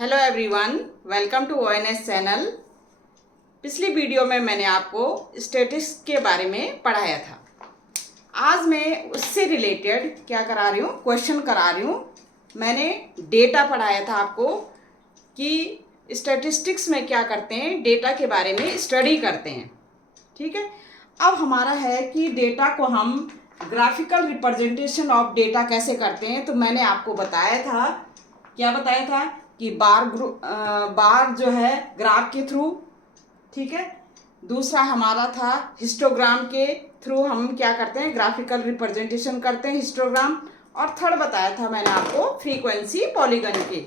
Hello everyone, welcome to ONS channel. पिछली video में मैंने आपको स्टैटिस्टिक्स के बारे में पढ़ाया था। आज मैं उससे रिलेटेड क्या करा रही हूँ, क्वेश्चन करा रही हूँ। मैंने डेटा पढ़ाया था आपको कि स्टैटिस्टिक्स में क्या करते हैं, डेटा के बारे में स्टडी करते हैं। ठीक है, अब हमारा है कि डेटा को हम ग्राफिकल रिप्रेजेंटेशन ऑफ डेटा कैसे करते हैं। तो मैंने आपको बताया था, क्या बताया था कि बार जो है ग्राफ के थ्रू, ठीक है। दूसरा हमारा था हिस्टोग्राम के थ्रू हम क्या करते हैं, ग्राफिकल रिप्रेजेंटेशन करते हैं, हिस्टोग्राम। और थर्ड बताया था मैंने आपको फ्रीक्वेंसी पॉलीगन के।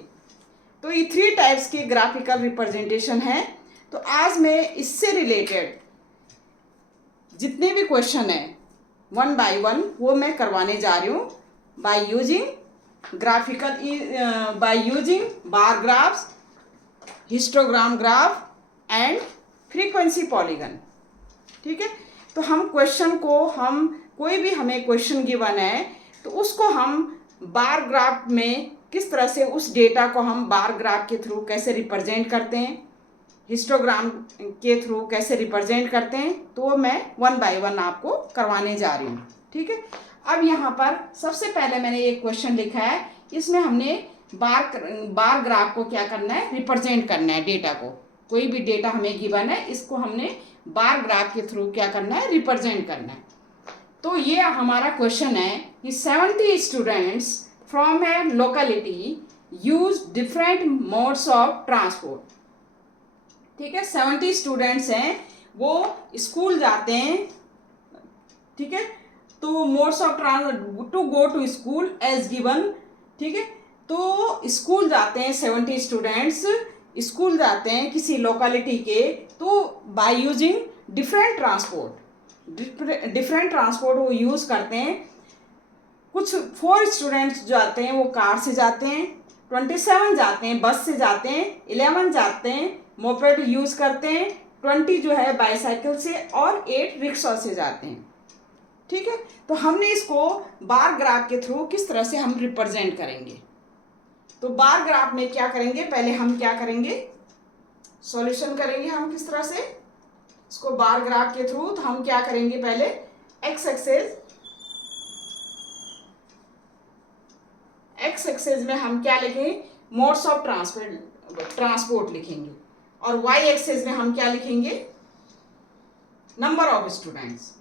तो ये 3 टाइप्स के ग्राफिकल रिप्रेजेंटेशन है। तो आज मैं इससे रिलेटेड जितने भी क्वेश्चन है 1 बाय 1 वो मैं करवाने जा रही हूँ by using bar graphs, histogram graph and frequency polygon. ठीक है, तो हम क्वेश्चन को कोई भी हमें क्वेश्चन गिवन है तो उसको हम बार ग्राफ में किस तरह से उस डेटा को हम बार ग्राफ के थ्रू कैसे रिप्रेजेंट करते हैं, हिस्टोग्राम के थ्रू कैसे रिप्रेजेंट करते हैं, तो मैं 1 बाय 1 आपको करवाने जा रही हूँ। ठीक है, अब यहाँ पर सबसे पहले मैंने एक क्वेश्चन लिखा है, इसमें हमने बार ग्राफ को क्या करना है, रिप्रेजेंट करना है डेटा को। कोई भी डेटा हमें गिवन है, इसको हमने बार ग्राफ के थ्रू क्या करना है, रिप्रेजेंट करना है। तो ये हमारा क्वेश्चन है कि 70 students from A locality use different modes of transport. ठीक है, 70 स्टूडेंट्स हैं, वो स्कूल जाते हैं। ठीक है, तो modes of to go to school as given. ठीक है, तो स्कूल जाते हैं 70 स्टूडेंट्स, स्कूल जाते हैं किसी लोकेलिटी के, तो बाय यूजिंग डिफरेंट ट्रांसपोर्ट वो यूज़ करते हैं। कुछ 4 स्टूडेंट्स जाते हैं वो कार से जाते हैं, 27 जाते हैं बस से जाते हैं, 11 जाते हैं मोपेड यूज़ करते हैं, 20 जो है बाईसाइकिल से और 8 रिक्शा से जाते हैं। ठीक है, तो हमने इसको बार ग्राफ के थ्रू किस तरह से हम रिप्रेजेंट करेंगे। तो बार ग्राफ में क्या करेंगे, पहले हम क्या करेंगे, सॉल्यूशन करेंगे हम किस तरह से इसको बार ग्राफ के थ्रू। तो हम क्या करेंगे, पहले एक्स एक्सेस में हम क्या लिखेंगे, मोड्स ऑफ ट्रांसपोर्ट लिखेंगे, और वाई एक्सेस में हम क्या लिखेंगे, नंबर ऑफ स्टूडेंट्स।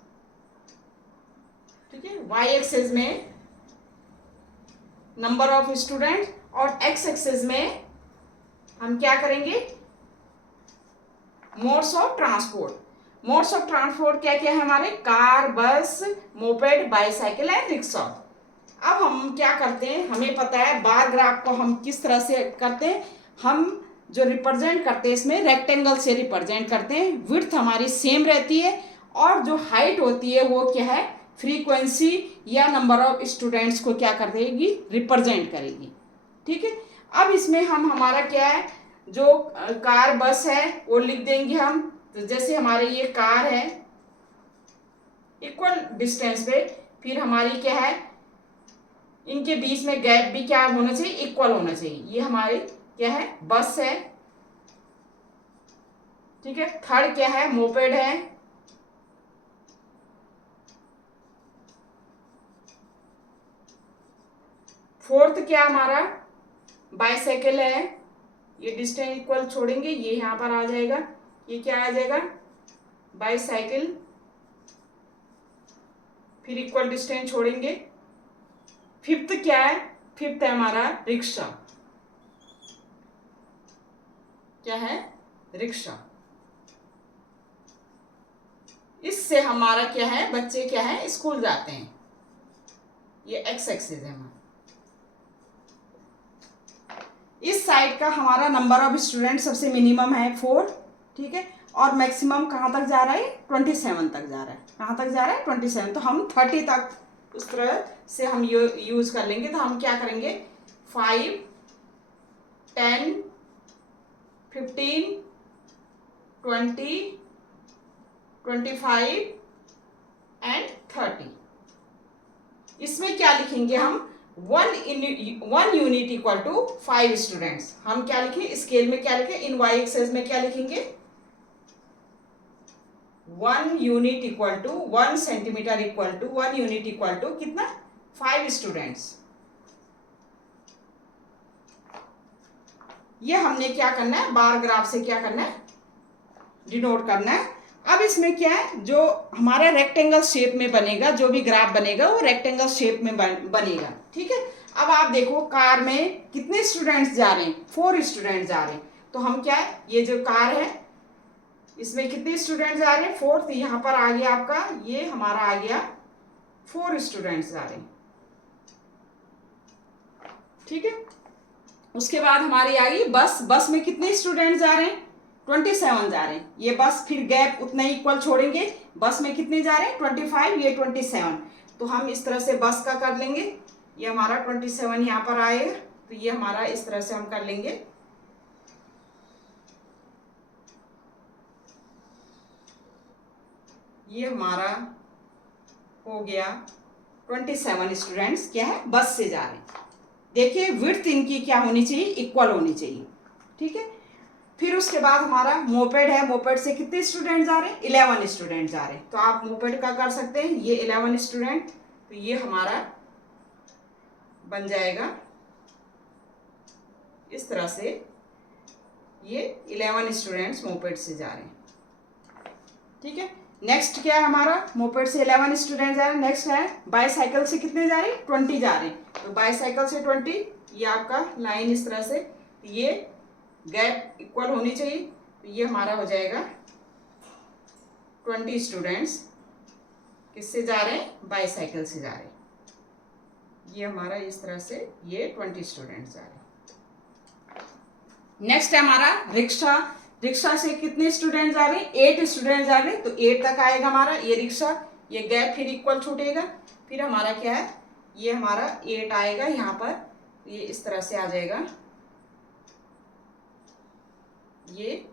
ठीक है, वाई एक्सेस में नंबर ऑफ स्टूडेंट्स, और एक्स एक्सेस में हम क्या करेंगे, modes of transport. Modes of transport क्या क्या है हमारे, कार, बस, मोपेड, बाईसाइकिल एंड रिक्शा। अब हम क्या करते हैं, हमें पता है बार ग्राफ को हम किस तरह से करते हैं। हम जो रिप्रेजेंट करते हैं इसमें रेक्टेंगल से रिप्रेजेंट करते हैं। विड्थ हमारी सेम रहती है, और जो हाइट होती है वो क्या है, फ्रीक्वेंसी या नंबर ऑफ स्टूडेंट्स को क्या कर देगी, रिप्रेजेंट करेगी। ठीक है, अब इसमें हम हमारा क्या है, जो कार बस है वो लिख देंगे हम। तो जैसे हमारे ये कार है इक्वल डिस्टेंस पे, फिर हमारी क्या है, इनके बीच में गैप भी क्या होना चाहिए, इक्वल होना चाहिए। ये हमारी क्या है, बस है। ठीक है, थर्ड क्या है, मोपेड है। फोर्थ क्या हमारा, बाईसाइकिल है। ये डिस्टेंस इक्वल छोड़ेंगे, ये यहां पर आ जाएगा, ये क्या आ जाएगा, बाईसाइकिल। फिर इक्वल डिस्टेंस छोड़ेंगे। फिफ्थ क्या है, फिफ्थ है हमारा रिक्शा। क्या है, रिक्शा। इससे हमारा क्या है, बच्चे क्या है, स्कूल जाते हैं। ये एक्स एक्सिस है हमारा। इस साइड का हमारा नंबर ऑफ स्टूडेंट सबसे मिनिमम है 4। ठीक है, और मैक्सिमम कहाँ तक जा रहा है, 27 तक जा रहा है। कहाँ तक जा रहा है, 27। तो हम 30 तक उस तरह से हम यूज कर लेंगे। तो हम क्या करेंगे, 5, 10, 15, 20, 25 एंड 30। इसमें क्या लिखेंगे हम, 1 यूनिट इक्वल टू 5 स्टूडेंट्स। हम क्या लिखें स्केल में, क्या लिखें इन वाई एक्सेस में, क्या लिखेंगे 1 unit equal to 1 centimetre equal to 1 unit equal to कितना 5 स्टूडेंट्स। ये हमने क्या करना है बार ग्राफ से क्या करना है डिनोट करना है। अब इसमें क्या है जो हमारा रेक्टेंगल शेप में बनेगा, जो भी ग्राफ बनेगा वो रेक्टेंगल शेप में बनेगा। ठीक है, अब आप देखो कार में कितने स्टूडेंट्स जा रहे हैं 4 स्टूडेंट्स जा रहे हैं। तो हम क्या है ये जो कार है इसमें कितने स्टूडेंट्स जा रहे हैं 4। तो यहाँ पर आ गया आपका ये हमारा आ गया 4 स्टूडेंट्स जा रहे हैं। ठीक है, उसके बाद हमारी आ गई बस। बस में कितने स्टूडेंट्स जा रहे हैं 27 जा रहे हैं। ये बस फिर गैप उतना इक्वल छोड़ेंगे। बस में कितने जा रहे हैं 25, ये 27। तो हम इस तरह से बस का कर लेंगे। ये हमारा 27 यहाँ पर आएगा। तो ये हमारा इस तरह से हम कर लेंगे। ये हमारा हो गया 27 स्टूडेंट्स क्या है बस से जा रहे हैं। देखिए विड्थ इनकी क्या होनी चाहिए इक्वल होनी चाहिए। ठीक है, फिर उसके बाद हमारा मोपेड है। मोपेड से कितने स्टूडेंट जा रहे हैं 11 स्टूडेंट जा रहे हैं। तो आप मोपेड का कर सकते हैं ये 11 स्टूडेंट। तो ये हमारा बन जाएगा इस तरह से, ये 11 स्टूडेंट्स मोपेड से जा रहे हैं। ठीक है, नेक्स्ट क्या है हमारा मोपेड से 11 स्टूडेंट जा रहे हैं। नेक्स्ट है बाईसाइकिल से कितने जा रहे हैं 20 जा रहे हैं। तो बाईसाइकिल से 20, ये आपका लाइन इस तरह से, ये गैप इक्वल होनी चाहिए। तो ये हमारा हो जाएगा 20 स्टूडेंट्स किससे जा रहे हैं बाईसाइकिल से जा रहे हैं। ये हमारा इस तरह से ये 20 स्टूडेंट्स जा रहे हैं। नेक्स्ट है हमारा रिक्शा। रिक्शा से कितने स्टूडेंट जा रहे हैं 8 स्टूडेंट जा रहे हैं। तो 8 तक आएगा हमारा ये रिक्शा। ये गैप फिर इक्वल छूटेगा। फिर हमारा क्या है ये हमारा 8 आएगा यहाँ पर। ये इस तरह से आ जाएगा। ये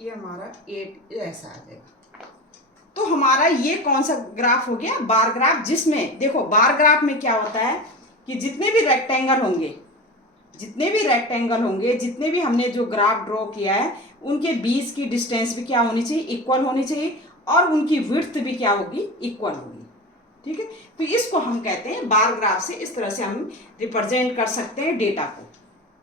हमारा 8 ऐसा आ जाएगा। तो हमारा ये कौन सा ग्राफ हो गया बार ग्राफ, जिसमें देखो बार ग्राफ में क्या होता है कि जितने भी रेक्टेंगल होंगे जितने भी हमने जो ग्राफ ड्रॉ किया है उनके बीच की डिस्टेंस भी क्या होनी चाहिए इक्वल होनी चाहिए, और उनकी विड्थ भी क्या होगी इक्वल होगी। ठीक है, तो इसको हम कहते हैं बार ग्राफ से इस तरह से हम रिप्रेजेंट कर सकते हैं डेटा को।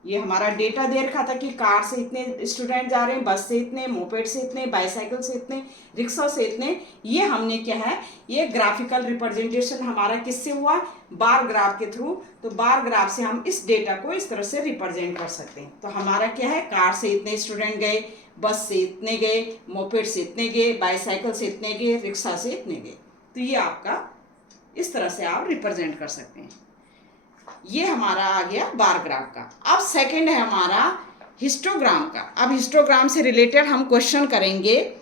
ये हमारा डेटा दे रखा था कि कार से इतने स्टूडेंट जा रहे हैं, बस से इतने, मोपेड से इतने, बाईसाइकिल से इतने, रिक्शा से इतने। ये हमने क्या है ये ग्राफिकल रिप्रेजेंटेशन हमारा किससे हुआ बार ग्राफ के थ्रू। तो बार ग्राफ से हम इस डेटा को इस तरह से रिप्रेजेंट कर सकते हैं। तो हमारा क्या है कार से इतने स्टूडेंट गए, बस से इतने गए, मोपेड से इतने गए, बाईसाइकिल से इतने गए, रिक्शा से इतने गए। तो ये आपका इस तरह से आप रिप्रेजेंट कर सकते हैं। ये हमारा आ गया बार ग्राफ का। अब सेकंड है हमारा हिस्टोग्राम का। अब हिस्टोग्राम से रिलेटेड हम क्वेश्चन करेंगे।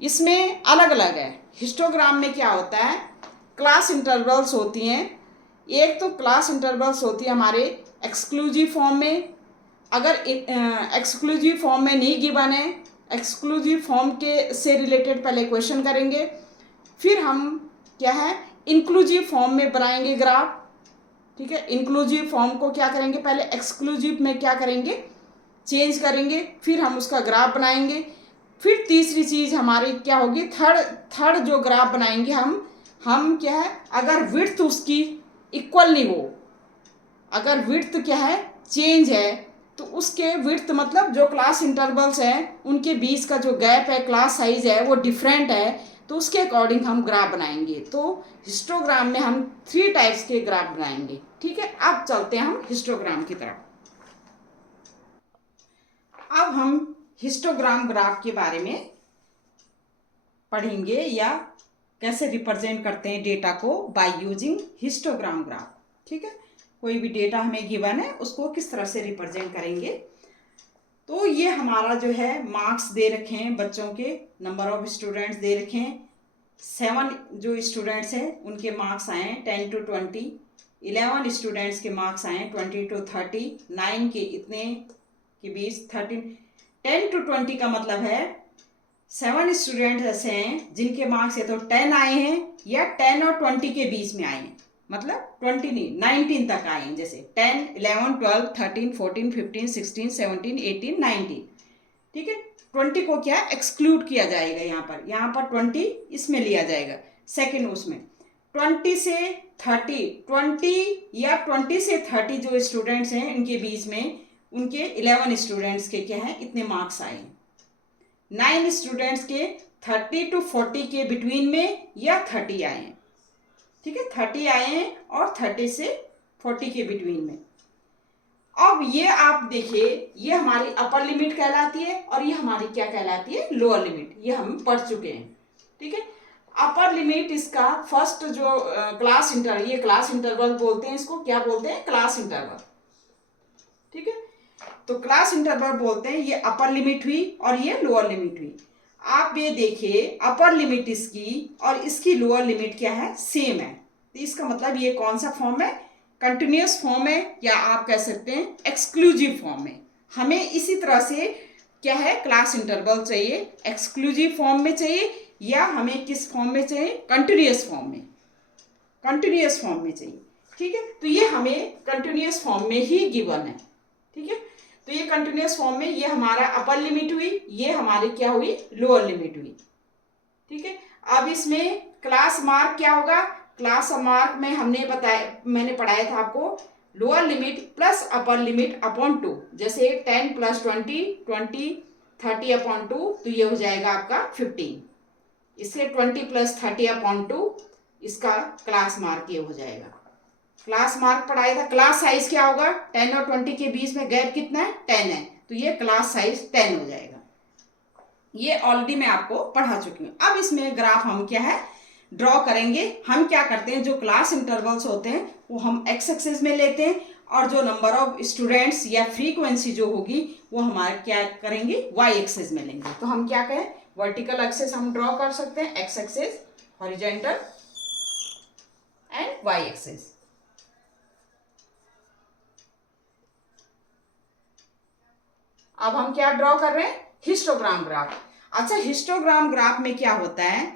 इसमें अलग अलग है। हिस्टोग्राम में क्या होता है क्लास इंटरवल्स होती हैं। एक तो क्लास इंटरवल्स होती है हमारे एक्सक्लूसिव फॉर्म में। अगर एक्सक्लूसिव फॉर्म में नहीं गिवन है, एक्सक्लूसिव फॉर्म के से रिलेटेड पहले क्वेश्चन करेंगे। फिर हम क्या है इंक्लूसिव फॉर्म में बनाएंगे ग्राफ। ठीक है, इंक्लूसिव फॉर्म को क्या करेंगे पहले एक्सक्लूसिव में क्या करेंगे चेंज करेंगे, फिर हम उसका ग्राफ बनाएंगे। फिर तीसरी चीज़ हमारी क्या होगी थर्ड जो ग्राफ बनाएंगे हम क्या है अगर विड्थ उसकी इक्वल नहीं हो, अगर विड्थ क्या है चेंज है तो उसके विड्थ मतलब जो क्लास इंटरवल्स हैं उनके बीच का जो गैप है क्लास साइज है वो डिफरेंट है, तो उसके अकॉर्डिंग हम ग्राफ बनाएंगे। तो हिस्टोग्राम में हम 3 टाइप्स के ग्राफ बनाएंगे। ठीक है, अब चलते हैं हम हिस्टोग्राम की तरफ। अब हम हिस्टोग्राम ग्राफ के बारे में पढ़ेंगे या कैसे रिप्रेजेंट करते हैं डेटा को बाय यूजिंग हिस्टोग्राम ग्राफ। ठीक है, कोई भी डेटा हमें गिवन है उसको किस तरह से रिप्रेजेंट करेंगे। तो ये हमारा जो है मार्क्स दे रखे हैं बच्चों के, नंबर ऑफ स्टूडेंट्स दे रखे हैं। 7 जो स्टूडेंट्स हैं उनके मार्क्स आए हैं 10 to 20। 11 स्टूडेंट्स के मार्क्स आए हैं 20 to 30। 9 के इतने के बीच 13। 10 to 20 का मतलब है 7 स्टूडेंट ऐसे हैं जिनके मार्क्स या तो 10 आए हैं या 10 और 20 के बीच में आए हैं, मतलब 20 नहीं 19 तक आए हैं, जैसे 10, 11, 12, 13, 14, 15, 16, 17, 18, 19। ठीक है, 20 को क्या एक्सक्लूड किया जाएगा, यहाँ पर 20 इसमें लिया जाएगा सेकेंड उसमें। 20 से 30, 20 या 20 से 30 जो स्टूडेंट्स हैं इनके बीच में उनके 11 स्टूडेंट्स के क्या है इतने मार्क्स आए हैं। 9 स्टूडेंट्स के 30 to 40 के बिटवीन में या 30 आए हैं। ठीक है, 30 आए हैं और 30 से 40 के बिटवीन में। अब ये आप देखिए, ये हमारी अपर लिमिट कहलाती है और ये हमारी क्या कहलाती है, लोअर लिमिट। ये हम पढ़ चुके हैं। ठीक है, अपर लिमिट इसका फर्स्ट जो क्लास इंटरवल, ये क्लास इंटरवल बोलते हैं, इसको क्या बोलते हैं, क्लास इंटरवल। ठीक है, तो क्लास इंटरवल बोलते हैं, ये अपर लिमिट हुई और ये लोअर लिमिट हुई। आप ये देखिए, अपर लिमिट इसकी और इसकी लोअर लिमिट क्या है, सेम है। तो इसका मतलब ये कौन सा फॉर्म है, कंटिन्यूस फॉर्म है, या आप कह सकते हैं एक्सक्लूसिव फॉर्म है। हमें इसी तरह से क्या है, क्लास इंटरवल चाहिए, एक्सक्लूसिव फॉर्म में चाहिए या हमें किस फॉर्म में चाहिए, कंटिन्यूस फॉर्म में, कंटिन्यूस फॉर्म में चाहिए। ठीक है, तो ये हमें कंटिन्यूस फॉर्म में ही गिवन है। ठीक है, तो ये कंटिन्यूस फॉर्म में ये हमारा अपर लिमिट हुई, ये हमारी क्या हुई, लोअर लिमिट हुई। ठीक है, अब इसमें क्लास मार्क क्या होगा, क्लास मार्क में हमने बताया, मैंने पढ़ाया था आपको, lower limit plus upper limit upon 2। जैसे 10 + 20, 20, 30 अपॉन 2, तो ये हो जाएगा आपका 15। इससे 20 + 30 अपॉन 2, इसका क्लास मार्क ये हो जाएगा। क्लास मार्क पढ़ाया था, क्लास साइज क्या होगा, 10 और 20 के बीच में गैप कितना है, 10 है, तो ये क्लास साइज 10 हो जाएगा। ये ऑलरेडी मैं आपको पढ़ा चुकी हूँ। अब इसमें ग्राफ हम क्या है ड्रॉ करेंगे। हम क्या करते हैं, जो क्लास इंटरवल्स होते हैं वो हम एक्स एक्सिस में लेते हैं और जो नंबर ऑफ स्टूडेंट्स या फ्रीक्वेंसी जो होगी वो हमारे क्या करेंगे, वाई एक्सिस में लेंगे। तो हम क्या कहें, वर्टिकल एक्सिस हम ड्रॉ कर सकते हैं, X axis, horizontal and Y axis. अब हम क्या ड्रॉ कर रहे हैं, हिस्टोग्राम ग्राफ। अच्छा, हिस्टोग्राम ग्राफ में क्या होता है,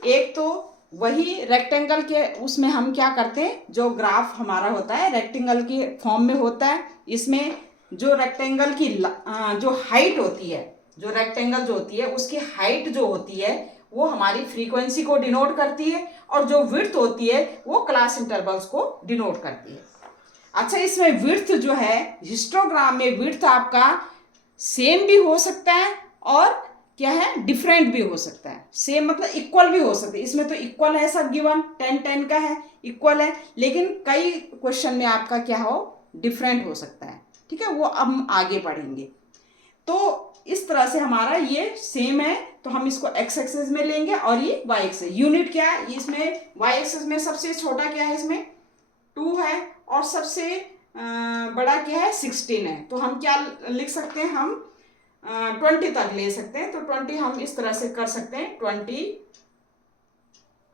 एक तो वही रेक्टेंगल के उसमें हम क्या करते हैं, जो ग्राफ हमारा होता है रेक्टेंगल के फॉर्म में होता है। इसमें जो रेक्टेंगल की जो हाइट होती है, जो रेक्टेंगल जो होती है उसकी हाइट जो होती है वो हमारी फ्रीक्वेंसी को डिनोट करती है और जो विड्थ होती है वो क्लास इंटरवल्स को डिनोट करती है। अच्छा, इसमें विड्थ जो है, हिस्टोग्राम में विड्थ आपका सेम भी हो सकता है और क्या है, डिफरेंट भी हो सकता है। सेम मतलब इक्वल भी हो सकता है, इसमें तो इक्वल है सब गिवन, 10-10 का है, इक्वल है, लेकिन कई क्वेश्चन में आपका क्या हो, डिफरेंट हो सकता है। ठीक है, वो अब हम आगे पढ़ेंगे। तो इस तरह से हमारा ये सेम है, तो हम इसको एक्स एक्सिस में लेंगे और ये वाई एक्सिस। यूनिट क्या है इसमें, वाई एक्सिस में सबसे छोटा क्या है, इसमें 2 है और सबसे बड़ा क्या है, 16 है। तो हम क्या लिख सकते हैं, हम 20 तक ले सकते हैं। तो 20 हम इस तरह से कर सकते हैं, 20,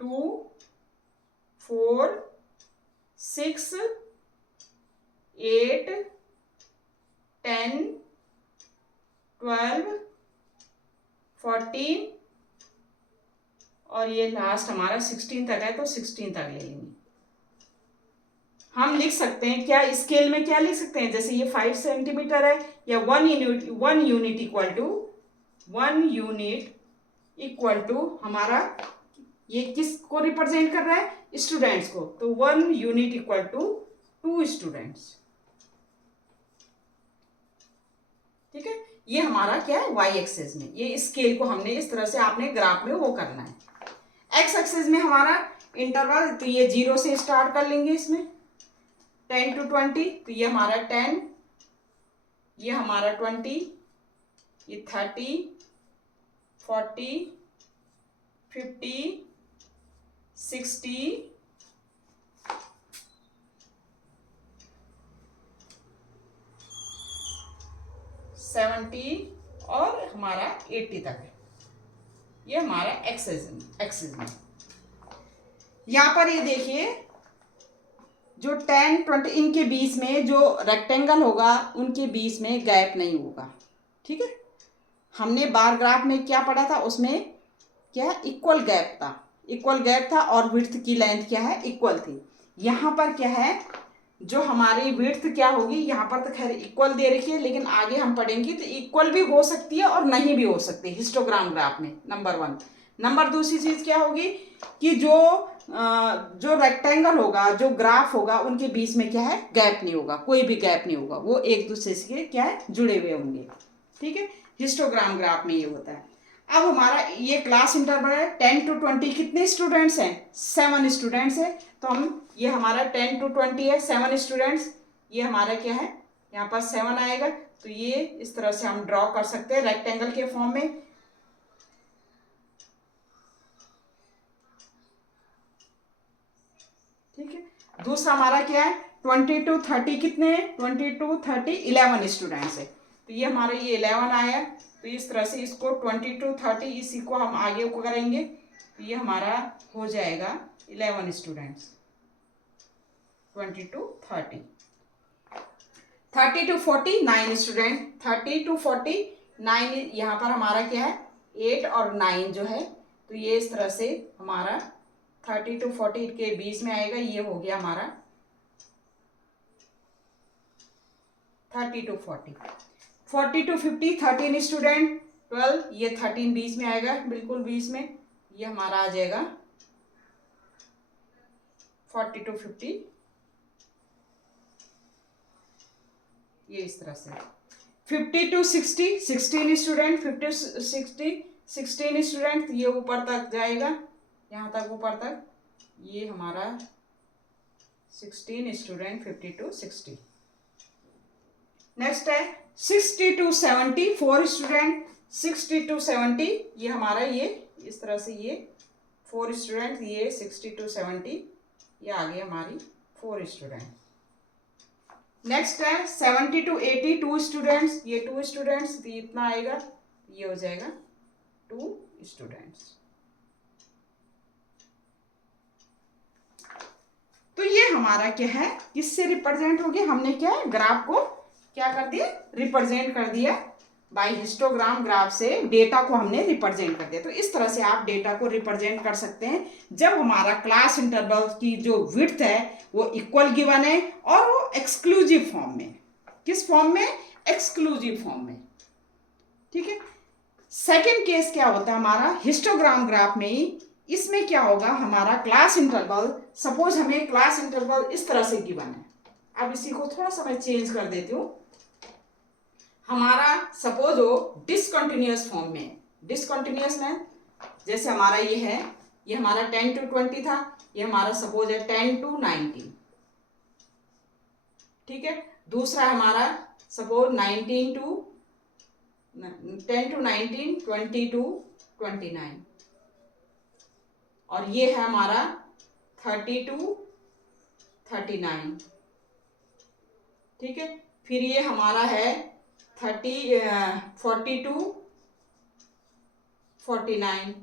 2, 4, 6, 8, 10, 12, 14 और ये लास्ट हमारा 16 तक है, तो 16 तक ले लेंगे। हम लिख सकते हैं क्या, स्केल में क्या लिख सकते हैं, जैसे ये 5 सेंटीमीटर है, या 1 यूनिट इक्वल टू हमारा ये किसको रिप्रेजेंट कर रहा है, स्टूडेंट्स को। तो 1 यूनिट इक्वल टू 2 स्टूडेंट्स। ठीक है, ये हमारा क्या है, वाई एक्सिस में। ये स्केल को हमने इस तरह से आपने ग्राफ में वो करना है। एक्स एक्सिस में हमारा इंटरवल, तो ये 0 से स्टार्ट कर लेंगे, इसमें 10 to 20, तो ये हमारा 10, ये हमारा 20, ये 30, 40, 50, 60, 70 और हमारा 80 तक है। ये हमारा एक्सिस में। यहाँ पर ये देखिए, जो 10, 20 इनके बीच में जो रेक्टेंगल होगा उनके बीच में गैप नहीं होगा। ठीक है, हमने बार ग्राफ में क्या पढ़ा था, उसमें क्या इक्वल गैप था, इक्वल गैप था और विड्थ की लेंथ क्या है, इक्वल थी। यहाँ पर क्या है, जो हमारी विड्थ क्या होगी, यहाँ पर तो खैर इक्वल दे रखी है, लेकिन आगे हम पढ़ेंगे तो इक्वल भी हो सकती है और नहीं भी हो सकती हिस्टोग्राम ग्राफ में, नंबर 1। नंबर दूसरी चीज़ क्या होगी कि जो रेक्टेंगल होगा, जो ग्राफ होगा, उनके बीच में क्या है, गैप नहीं होगा, कोई भी गैप नहीं होगा, वो एक दूसरे से क्या है, जुड़े हुए होंगे। ठीक है, हिस्टोग्राम ग्राफ में ये होता है। अब हमारा ये क्लास इंटरवल है 10 to 20, कितने स्टूडेंट्स हैं, 7 स्टूडेंट्स हैं। तो हम ये हमारा 10 to 20 है, 7 स्टूडेंट्स, ये हमारा क्या है, यहाँ पर 7 आएगा। तो ये इस तरह से हम ड्रॉ कर सकते हैं रेक्टेंगल के फॉर्म में। ठीक है, दूसरा हमारा क्या है, 20 to 30, कितने हैं, 20 to 30 11 स्टूडेंट्स है। तो ये हमारा ये 11 आया। तो इस तरह से इसको 20 to 30, इसी को हम आगे को करेंगे तो ये हमारा हो जाएगा 11 students, 20 to 30। 30 to 40 9 student, 30 to 40 9, यहाँ पर हमारा क्या है, 8 और 9 जो है। तो ये इस तरह से हमारा 30 to 40 के बीच में आएगा, ये हो गया हमारा 30 to 40। 40 to 50 13 स्टूडेंट, 12, ये 13 बीच में आएगा, बिल्कुल बीच में, ये हमारा आ जाएगा 40 to 50, ये इस तरह से। 50 to 60 16 स्टूडेंट, 50 to 60 16 स्टूडेंट, ये ऊपर तक जाएगा, यहाँ तक ऊपर तक, ये हमारा 16 स्टूडेंट, 50 to 60। नेक्स्ट है 60 to 70 4 स्टूडेंट, 60 to 70, ये हमारा ये इस तरह से, ये 4 स्टूडेंट, ये 60 to 70, ये आ गई हमारी 4 स्टूडेंट। नेक्स्ट है 70 to 80 2 स्टूडेंट्स, ये 2 स्टूडेंट्स, ये इतना आएगा, ये हो जाएगा 2 स्टूडेंट्स। तो ये हमारा क्या है, किससे रिप्रेजेंट हो गया, हमने क्या है, ग्राफ को क्या कर दिया, रिप्रेजेंट कर दिया। बाय हिस्टोग्राम ग्राफ से डेटा को हमने रिप्रेजेंट कर दिया। तो इस तरह से आप डेटा को रिप्रेजेंट कर सकते हैं जब हमारा क्लास इंटरवल की जो विड्थ है वो इक्वल गिवन है और वो एक्सक्लूसिव फॉर्म में। किस फॉर्म में, एक्सक्लूसिव फॉर्म में। ठीक है, सेकेंड केस क्या होता है हमारा हिस्टोग्राम ग्राफ में ही, इसमें क्या होगा, हमारा क्लास इंटरवल, सपोज हमें क्लास इंटरवल इस तरह से गिवन है। अब इसी को थोड़ा सा मैं चेंज कर देती हूँ। हमारा सपोज हो डिसकंटिन्यूअस फॉर्म में, डिसकंटिन्यूअस में जैसे हमारा ये है, ये हमारा 10 to 20 था, ये हमारा सपोज है 10 to 19। ठीक है, दूसरा हमारा सपोज 10 to 19, 20 to 29, और ये है हमारा 30 to 39। ठीक है, फिर ये हमारा है 40 to 49,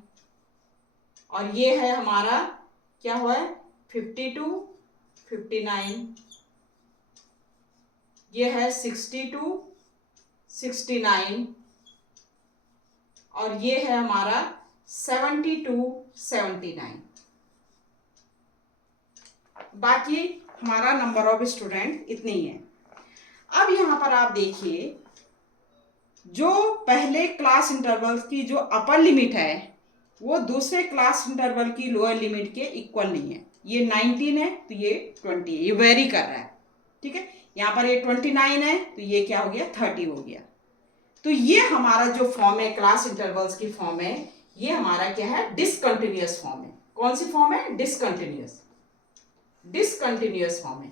और ये है हमारा क्या हुआ है 50 to 59, ये है 60 to 69, और ये है हमारा 70 to 79। बाकी हमारा नंबर ऑफ स्टूडेंट इतनी ही है। अब यहाँ पर आप देखिए, जो पहले क्लास इंटरवल की जो अपर लिमिट है वो दूसरे क्लास इंटरवल की लोअर लिमिट के इक्वल नहीं है। ये 19 है तो ये 20 है, ये वेरी कर रहा है। ठीक है, यहाँ पर ये 29 है तो ये क्या हो गया 30 हो गया। तो ये हमारा जो फॉर्म है क्लास इंटरवल्स की फॉर्म है, ये हमारा क्या है डिसकंटिन्यूअस फॉर्म है। कौन सी फॉर्म है, डिसकंटिन्यूअस, डिसकंटिन्यूअस फॉर्म है,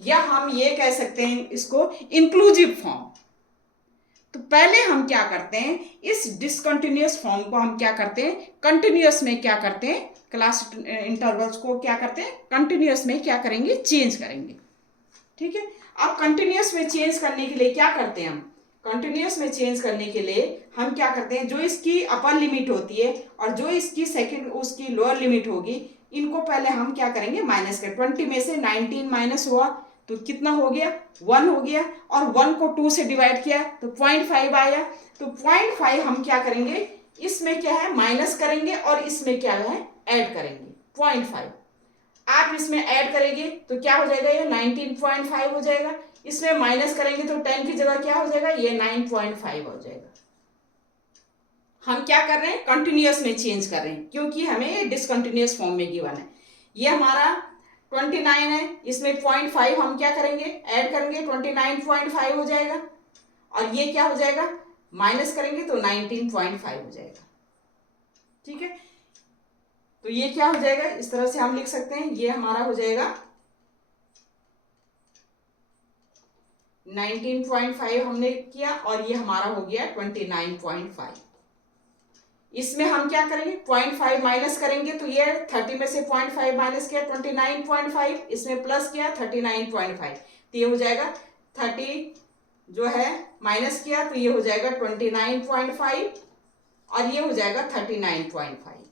या हम ये कह सकते हैं इसको इंक्लूसिव फॉर्म। तो पहले हम क्या करते हैं, इस डिसकंटिन्यूअस फॉर्म को हम क्या करते हैं, कंटिन्यूअस में क्या करते हैं, क्लास इंटरवल्स को क्या करते हैं, कंटिन्यूअस में क्या करेंगे, चेंज करेंगे। ठीक है, अब कंटिन्यूअस में चेंज करने के लिए क्या करते हैं हम, कंटिन्यूअस में चेंज करने के लिए हम क्या करते हैं, जो इसकी अपर लिमिट होती है और जो इसकी सेकंड उसकी लोअर लिमिट होगी, इनको पहले हम क्या करेंगे माइनस कर। 20 में से 19 माइनस हुआ तो कितना हो गया 1 हो गया, और 1 को 2 से डिवाइड किया तो 0.5 आया। तो 0.5 हम क्या करेंगे, इसमें क्या है माइनस करेंगे और इसमें क्या है ऐड करेंगे 0.5। आप इसमें ऐड करेंगे तो क्या हो जाएगा, ये 19.5 हो जाएगा। इसमें माइनस करेंगे तो 10 की जगह क्या हो जाएगा, ये 9.5 हो जाएगा। हम क्या कर रहे हैं, कंटिन्यूअस में चेंज कर रहे हैं, क्योंकि हमें ये डिसकंटिन्यूअस फॉर्म में गिवन है। ये हमारा 29 है, इसमें 0.5 हम क्या करेंगे ऐड करेंगे 29.5 हो जाएगा, और ये क्या हो जाएगा माइनस करेंगे तो 19.5 हो जाएगा। ठीक है, तो ये क्या हो जाएगा, इस तरह से हम लिख सकते हैं, ये हमारा हो जाएगा 19.5 हमने किया, और ये हमारा हो गया 29.5। इसमें हम क्या करेंगे 0.5 माइनस करेंगे तो ये 30 में से 0.5 माइनस किया 29.5, इसमें प्लस किया 39.5, तो ये हो जाएगा 30 जो है माइनस किया तो ये हो जाएगा 29.5, और ये हो जाएगा 39.5।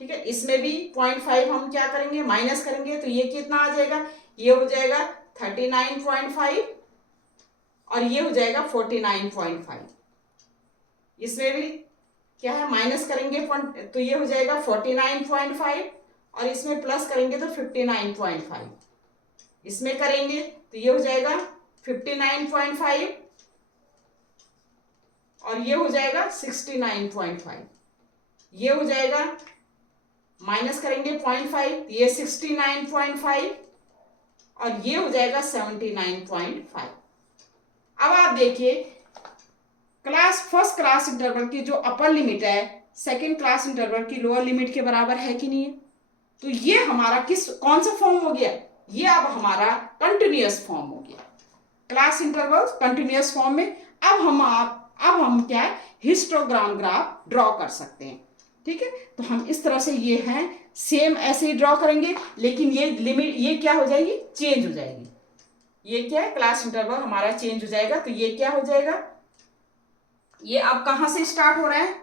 ठीक है, इसमें भी 0.5 हम क्या करेंगे माइनस करेंगे तो ये कितना आ जाएगा, ये हो जाएगा 39.5, और ये हो जाएगा 49.5। इसमें भी क्या है माइनस करेंगे तो ये हो जाएगा 49.5, और इसमें प्लस करेंगे तो 59.5। इसमें करेंगे तो ये हो जाएगा 59.5, और ये हो जाएगा 69.5। ये हो जाएगा माइनस करेंगे 0.5 ये 69.5, और ये हो जाएगा 79.5। अब आप देखिए फर्स्ट क्लास इंटरवल की जो अपर लिमिट है सेकेंड क्लास इंटरवल की लोअर लिमिट के बराबर है कि नहीं है। तो ये हमारा कौन सा फॉर्म हो गया, ये अब हमारा कंटिन्यूअस फॉर्म हो गया, क्लास इंटरवल कंटिन्यूअस फॉर्म में। अब हम क्या है हिस्टोग्राम ग्राफ ड्रॉ कर सकते हैं। ठीक है, तो हम इस तरह से ये है सेम ऐसे ही ड्रॉ करेंगे, लेकिन ये लिमिट ये क्या हो जाएगी चेंज हो जाएगी। ये क्या है क्लास इंटरवल हमारा चेंज हो जाएगा, तो ये क्या हो जाएगा, ये अब कहां से स्टार्ट हो रहा है,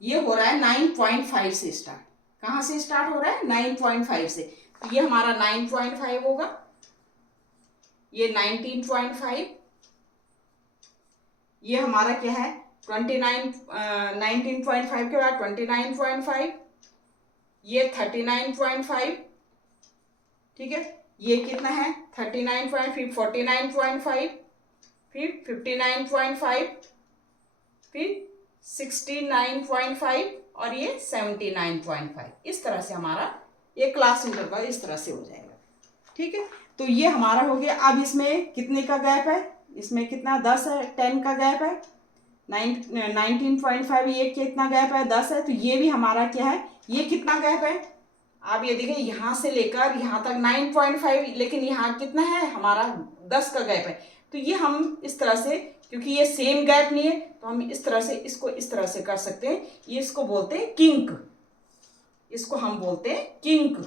ये हो रहा है 9.5 से स्टार्ट। कहां से स्टार्ट हो रहा है 9.5 से, तो ये हमारा 9.5 होगा, ये 19.5, ये हमारा क्या है 19.5 के बाद 29.5, ये 39.5। ठीक है, ये कितना है 39.5, फिर 49.5, फिर 59.5, फिर 69.5, और ये 79.5। इस तरह से हमारा ये क्लास इंटरवल इस तरह से हो जाएगा। ठीक है, तो ये हमारा हो गया। अब इसमें कितने का गैप है, इसमें कितना 10 है, 10 का गैप है, 19.5, ये कितना गैप है 10 है, तो ये भी हमारा क्या है ये कितना गैप है। आप ये देखिए यहाँ से लेकर यहाँ तक 9.5, लेकिन यहाँ कितना है हमारा 10 का गैप है। तो ये हम इस तरह से, क्योंकि ये सेम गैप नहीं है, तो हम इस तरह से इसको इस तरह से कर सकते हैं। ये इसको बोलते हैं किंक, इसको हम बोलते हैं किंक।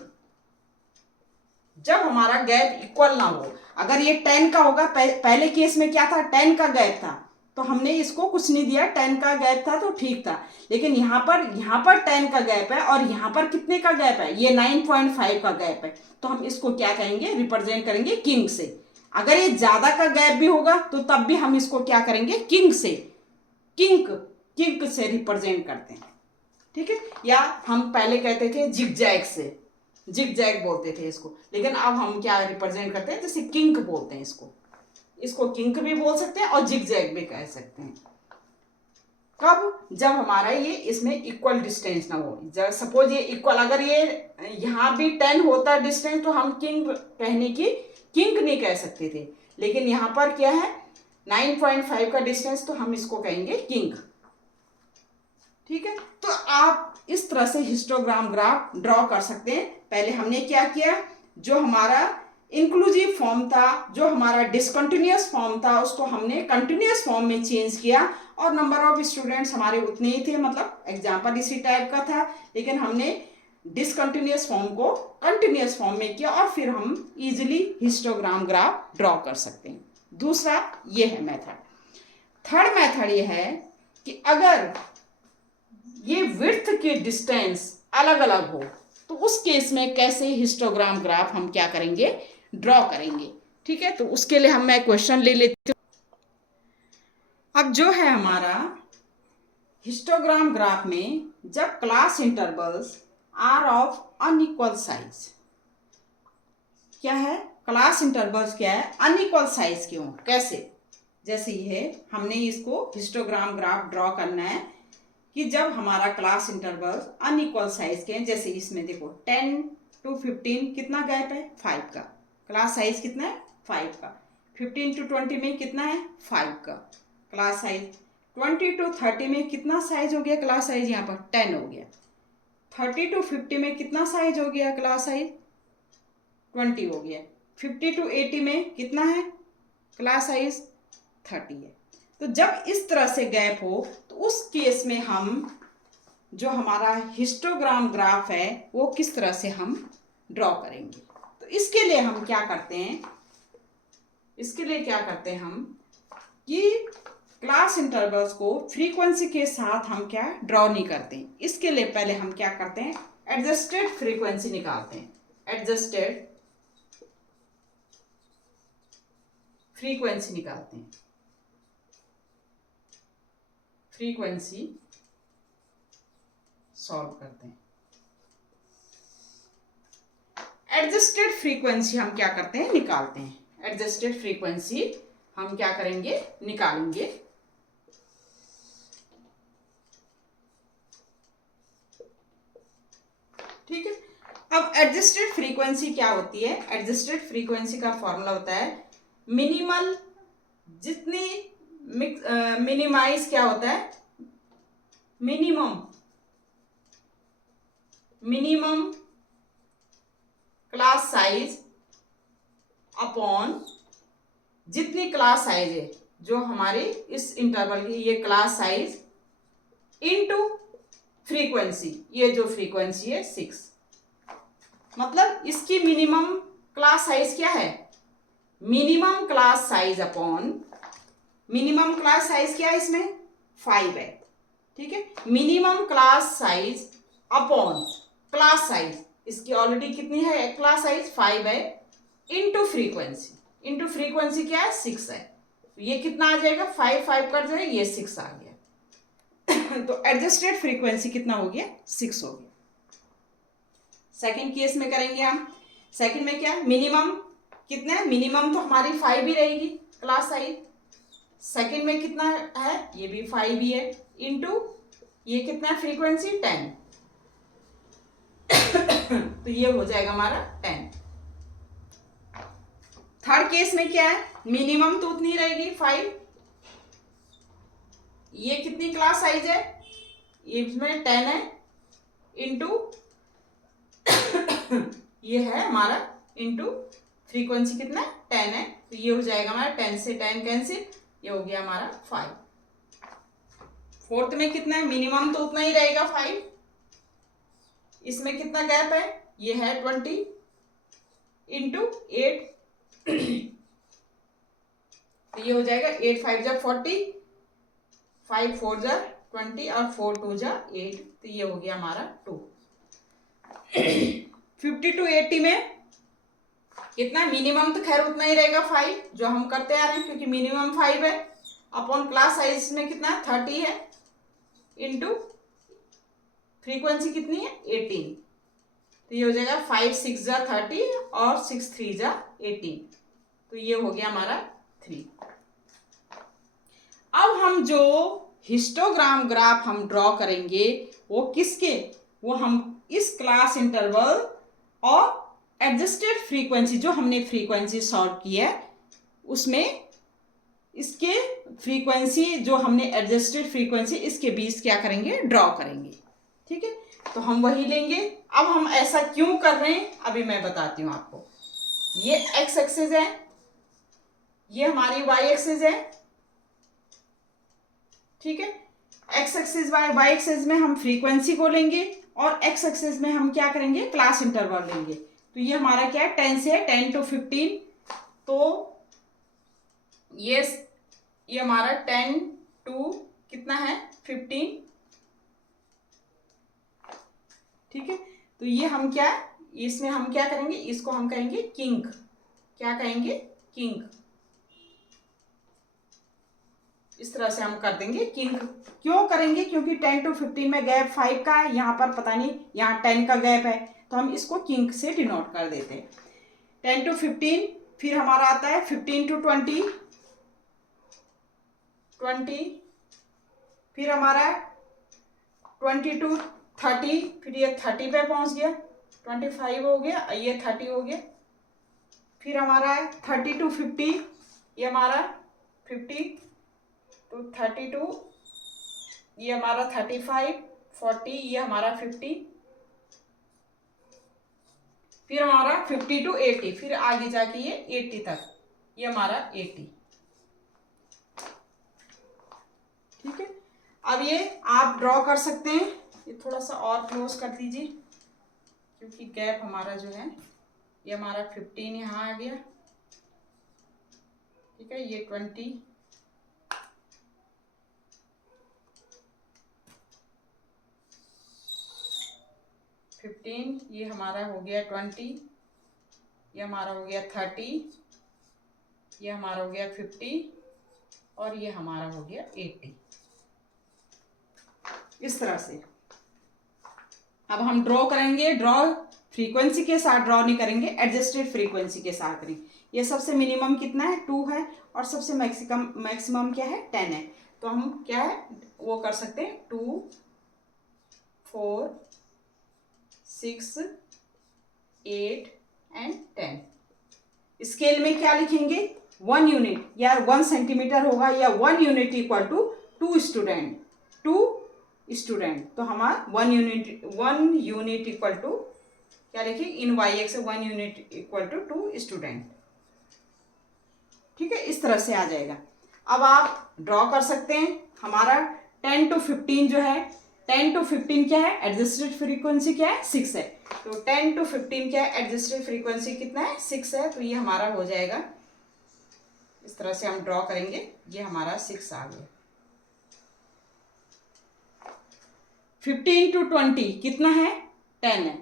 जब हमारा गैप इक्वल ना हो, अगर ये 10 का होगा, पहले केस में क्या था 10 का गैप था तो हमने इसको कुछ नहीं दिया, 10 का गैप था तो ठीक था। लेकिन यहाँ पर 10 का गैप है, और यहाँ पर कितने का गैप है, ये 9.5 का गैप है, तो हम इसको क्या कहेंगे रिप्रेजेंट करेंगे किंग से। अगर ये ज्यादा का गैप भी होगा तो तब भी हम इसको क्या करेंगे किंग से, किंक से रिप्रेजेंट करते हैं। ठीक है, या हम पहले कहते थे जिगजैग से, जिगजैग बोलते थे इसको, लेकिन अब हम क्या रिप्रेजेंट करते हैं जैसे किंक बोलते हैं इसको किंक भी बोल सकते हैं और जिगजैग भी कह सकते हैं। कब, जब हमारा ये इसमें इक्वल डिस्टेंस ना हो। जब सपोज ये इक्वल, अगर ये यहाँ भी 10 होता डिस्टेंस तो हम किंग कहने की किंग नहीं कह सकते थे, लेकिन यहाँ पर क्या है 9.5 का डिस्टेंस, तो हम इसको कहेंगे किंग। ठीक है, तो आप इस तरह से हिस्टोग्राम ग्राफ ड्रॉ कर सकते हैं। पहले हमने क्या किया, जो हमारा इंक्लूसिव फॉर्म था, जो हमारा डिसकंटिन्यूअस फॉर्म था, उसको हमने कंटिन्यूअस फॉर्म में चेंज किया, और नंबर ऑफ स्टूडेंट्स हमारे उतने ही थे, मतलब एग्जाम्पल इसी टाइप का था, लेकिन हमने डिसकंटिन्यूअस फॉर्म को कंटिन्यूअस फॉर्म में किया, और फिर हम इजीली हिस्टोग्राम ग्राफ ड्रॉ कर सकते हैं। दूसरा ये है मेथड। थर्ड मेथड ये है कि अगर ये विड्थ के डिस्टेंस अलग अलग हो तो उस केस में कैसे हिस्टोग्राम ग्राफ हम क्या करेंगे ड्रॉ करेंगे। ठीक है, तो उसके लिए मैं क्वेश्चन ले लेती हूँ। अब जो है हमारा हिस्टोग्राम ग्राफ में जब class intervals are of unequal size, क्या है क्लास इंटरवल्स, क्या है अनइक्वल साइज के हों, कैसे, जैसे ये हमने इसको हिस्टोग्राम ग्राफ ड्रॉ करना है कि जब हमारा क्लास इंटरवल्स अनइक्वल साइज के हैं, जैसे इसमें देखो 10 to 15 कितना गैप है 5 का, क्लास साइज कितना है 5 का, 15 to 20 में कितना है 5 का क्लास साइज, 20 to 30 में कितना साइज हो गया क्लास साइज, यहाँ पर 10 हो गया, 30 to 50 में कितना साइज हो गया क्लास साइज 20 हो गया, 50 to 80 में कितना है क्लास साइज 30 है। तो जब इस तरह से गैप हो तो उस केस में हम जो हमारा हिस्टोग्राम ग्राफ है वो किस तरह से हम ड्रॉ करेंगे। तो इसके लिए हम क्या करते हैं, इसके लिए क्या करते हैं हम कि क्लास इंटरवल्स को फ्रीक्वेंसी के साथ हम क्या ड्रॉ नहीं करते हैं। इसके लिए पहले हम क्या करते हैं एडजस्टेड फ्रीक्वेंसी निकालते हैं, एडजस्टेड फ्रीक्वेंसी निकालते हैं, फ्रीक्वेंसी सॉल्व करते हैं। एडजस्टेड फ्रीक्वेंसी हम क्या करते हैं निकालते हैं, एडजस्टेड फ्रीक्वेंसी हम क्या करेंगे निकालेंगे। ठीक है, अब एडजस्टेड फ्रीक्वेंसी क्या होती है, एडजस्टेड फ्रीक्वेंसी का फॉर्मूला होता है मिनिमल, जितनी मिनिमाइज क्या होता है minimum, minimum class size upon जितनी क्लास साइज है जो हमारी इस इंटरवल की, ये क्लास साइज इनटू फ्रीक्वेंसी, ये जो फ्रीक्वेंसी है 6, मतलब इसकी मिनिमम क्लास साइज क्या है, minimum class size upon, minimum class size क्या है इसमें 5 है। ठीक है, minimum class size upon class size, इसकी ऑलरेडी कितनी है क्लास साइज 5 है, इनटू फ्रीक्वेंसी, इनटू फ्रीक्वेंसी क्या है 6 है, तो ये कितना आ जाएगा 5 5 कर जाए, ये 6 आ गया तो एडजस्टेड फ्रीक्वेंसी कितना हो गया 6 हो गया। सेकंड केस में करेंगे हम, सेकंड में क्या मिनिमम कितना है, मिनिमम तो हमारी 5 ही रहेगी क्लास साइज, सेकंड में कितना है ये भी 5 ही है, इनटू ये कितना है फ्रीक्वेंसी 10 तो ये हो जाएगा हमारा 10। थर्ड केस में क्या है, मिनिमम तो उतनी रहेगी 5, ये कितनी क्लास साइज है इसमें 10 है, इनटू ये है हमारा इनटू फ्रीक्वेंसी कितना 10 है, तो ये हो जाएगा हमारा 10 से 10 कैंसिल, ये हो गया हमारा 5। फोर्थ में कितना है, मिनिमम तो उतना ही रहेगा 5, इसमें कितना गैप है, ये है 20 इंटू 8 तो ये हो जाएगा 8 5 जा 40, 5 4 जा 20 और 4 2 जा 8, तो ये हो गया हमारा 2। 50 to 80 में कितना, मिनिमम तो खैर उतना ही रहेगा 5 जो हम करते आ रहे हैं क्योंकि मिनिमम 5 है, अपॉन क्लास साइज में कितना 30 है, इनटू फ्रीक्वेंसी कितनी है 18, तो ये हो जाएगा 5 6 जा 30 और 6 3 जा 18, तो ये हो गया हमारा 3। अब हम जो हिस्टोग्राम ग्राफ हम ड्रॉ करेंगे वो किसके, वो हम इस क्लास इंटरवल और एडजस्टेड फ्रीक्वेंसी जो हमने फ्रीक्वेंसी सॉल्व की है उसमें इसके फ्रीक्वेंसी जो हमने एडजस्टेड फ्रीक्वेंसी इसके बीच क्या करेंगे ड्रॉ करेंगे। ठीक है, तो हम वही लेंगे। अब हम ऐसा क्यों कर रहे हैं अभी मैं बताती हूँ आपको। ये एक्स एक्सिस है, ये हमारी वाई एक्सिस है। ठीक है, एक्स एक्सिस वाई एक्सिस में हम फ्रीक्वेंसी को लेंगे और एक्स एक्सिस में हम क्या करेंगे क्लास इंटरवल लेंगे। तो ये हमारा क्या है 10 से 10 to 15, तो ये हमारा 10 to कितना है 15। ठीक है, तो ये हम क्या इसमें हम क्या करेंगे, इसको हम कहेंगे किंक, क्या कहेंगे किंग, इस तरह से हम कर देंगे किंग। क्यों करेंगे? क्योंकि 10 to 15 में गैप 5 का है, यहाँ पर पता नहीं, यहाँ 10 का गैप है, तो हम इसको किंग से डिनोट कर देते हैं। 10 to 15, फिर हमारा आता है 15 to 20, फिर हमारा 20 to 30, फिर ये 30 पे पहुंच गया, 25 हो गया, ये 30 हो गया, फिर हमारा है 30 to 50, ये हमारा 50 to 32, ये हमारा 35, 40, ये हमारा 50, फिर हमारा 50 to 80, फिर आगे जाके ये 80 तक, ये हमारा 80। ठीक है, अब ये आप ड्रॉ कर सकते हैं। ये थोड़ा सा और क्लोज कर दीजिए, क्योंकि गैप हमारा जो है, ये हमारा 15 यहाँ आ गया। ठीक है, ये 20, ये हमारा हो गया 20, ये हमारा हो गया 30, ये हमारा हो गया 50, और ये हमारा हो गया 80। इस तरह से अब हम ड्रॉ करेंगे। ड्रॉ फ्रीक्वेंसी के साथ ड्रॉ नहीं करेंगे, एडजस्टेड फ्रीक्वेंसी के साथ करेंगे। ये सबसे मिनिमम कितना है? 2 है, और सबसे मैक्सिमम क्या है? 10 है। तो हम क्या है वो कर सकते हैं, 2, 4, 6, 8 एंड 10। स्केल में क्या लिखेंगे? 1 यूनिट, या 1 सेंटीमीटर होगा, या 1 unit equal to 2 student, 2 student. तो हमारा 1 यूनिट इक्वल टू क्या लिखिए? In Y X 1 unit equal to 2 student. ठीक है, इस तरह से आ जाएगा। अब आप ड्रॉ कर सकते हैं। हमारा 10 to 15 जो है, 10 to 15 क्या है? एडजस्टेड फ्रीक्वेंसी क्या है? 6 है। तो 10 to 15 क्या है? एडजस्टेड फ्रीक्वेंसी कितना है? 6 है। तो ये हमारा हो जाएगा, इस तरह से हम ड्रॉ करेंगे। ये हमारा 6 आ गया। 15 to 20 कितना है? 10 है।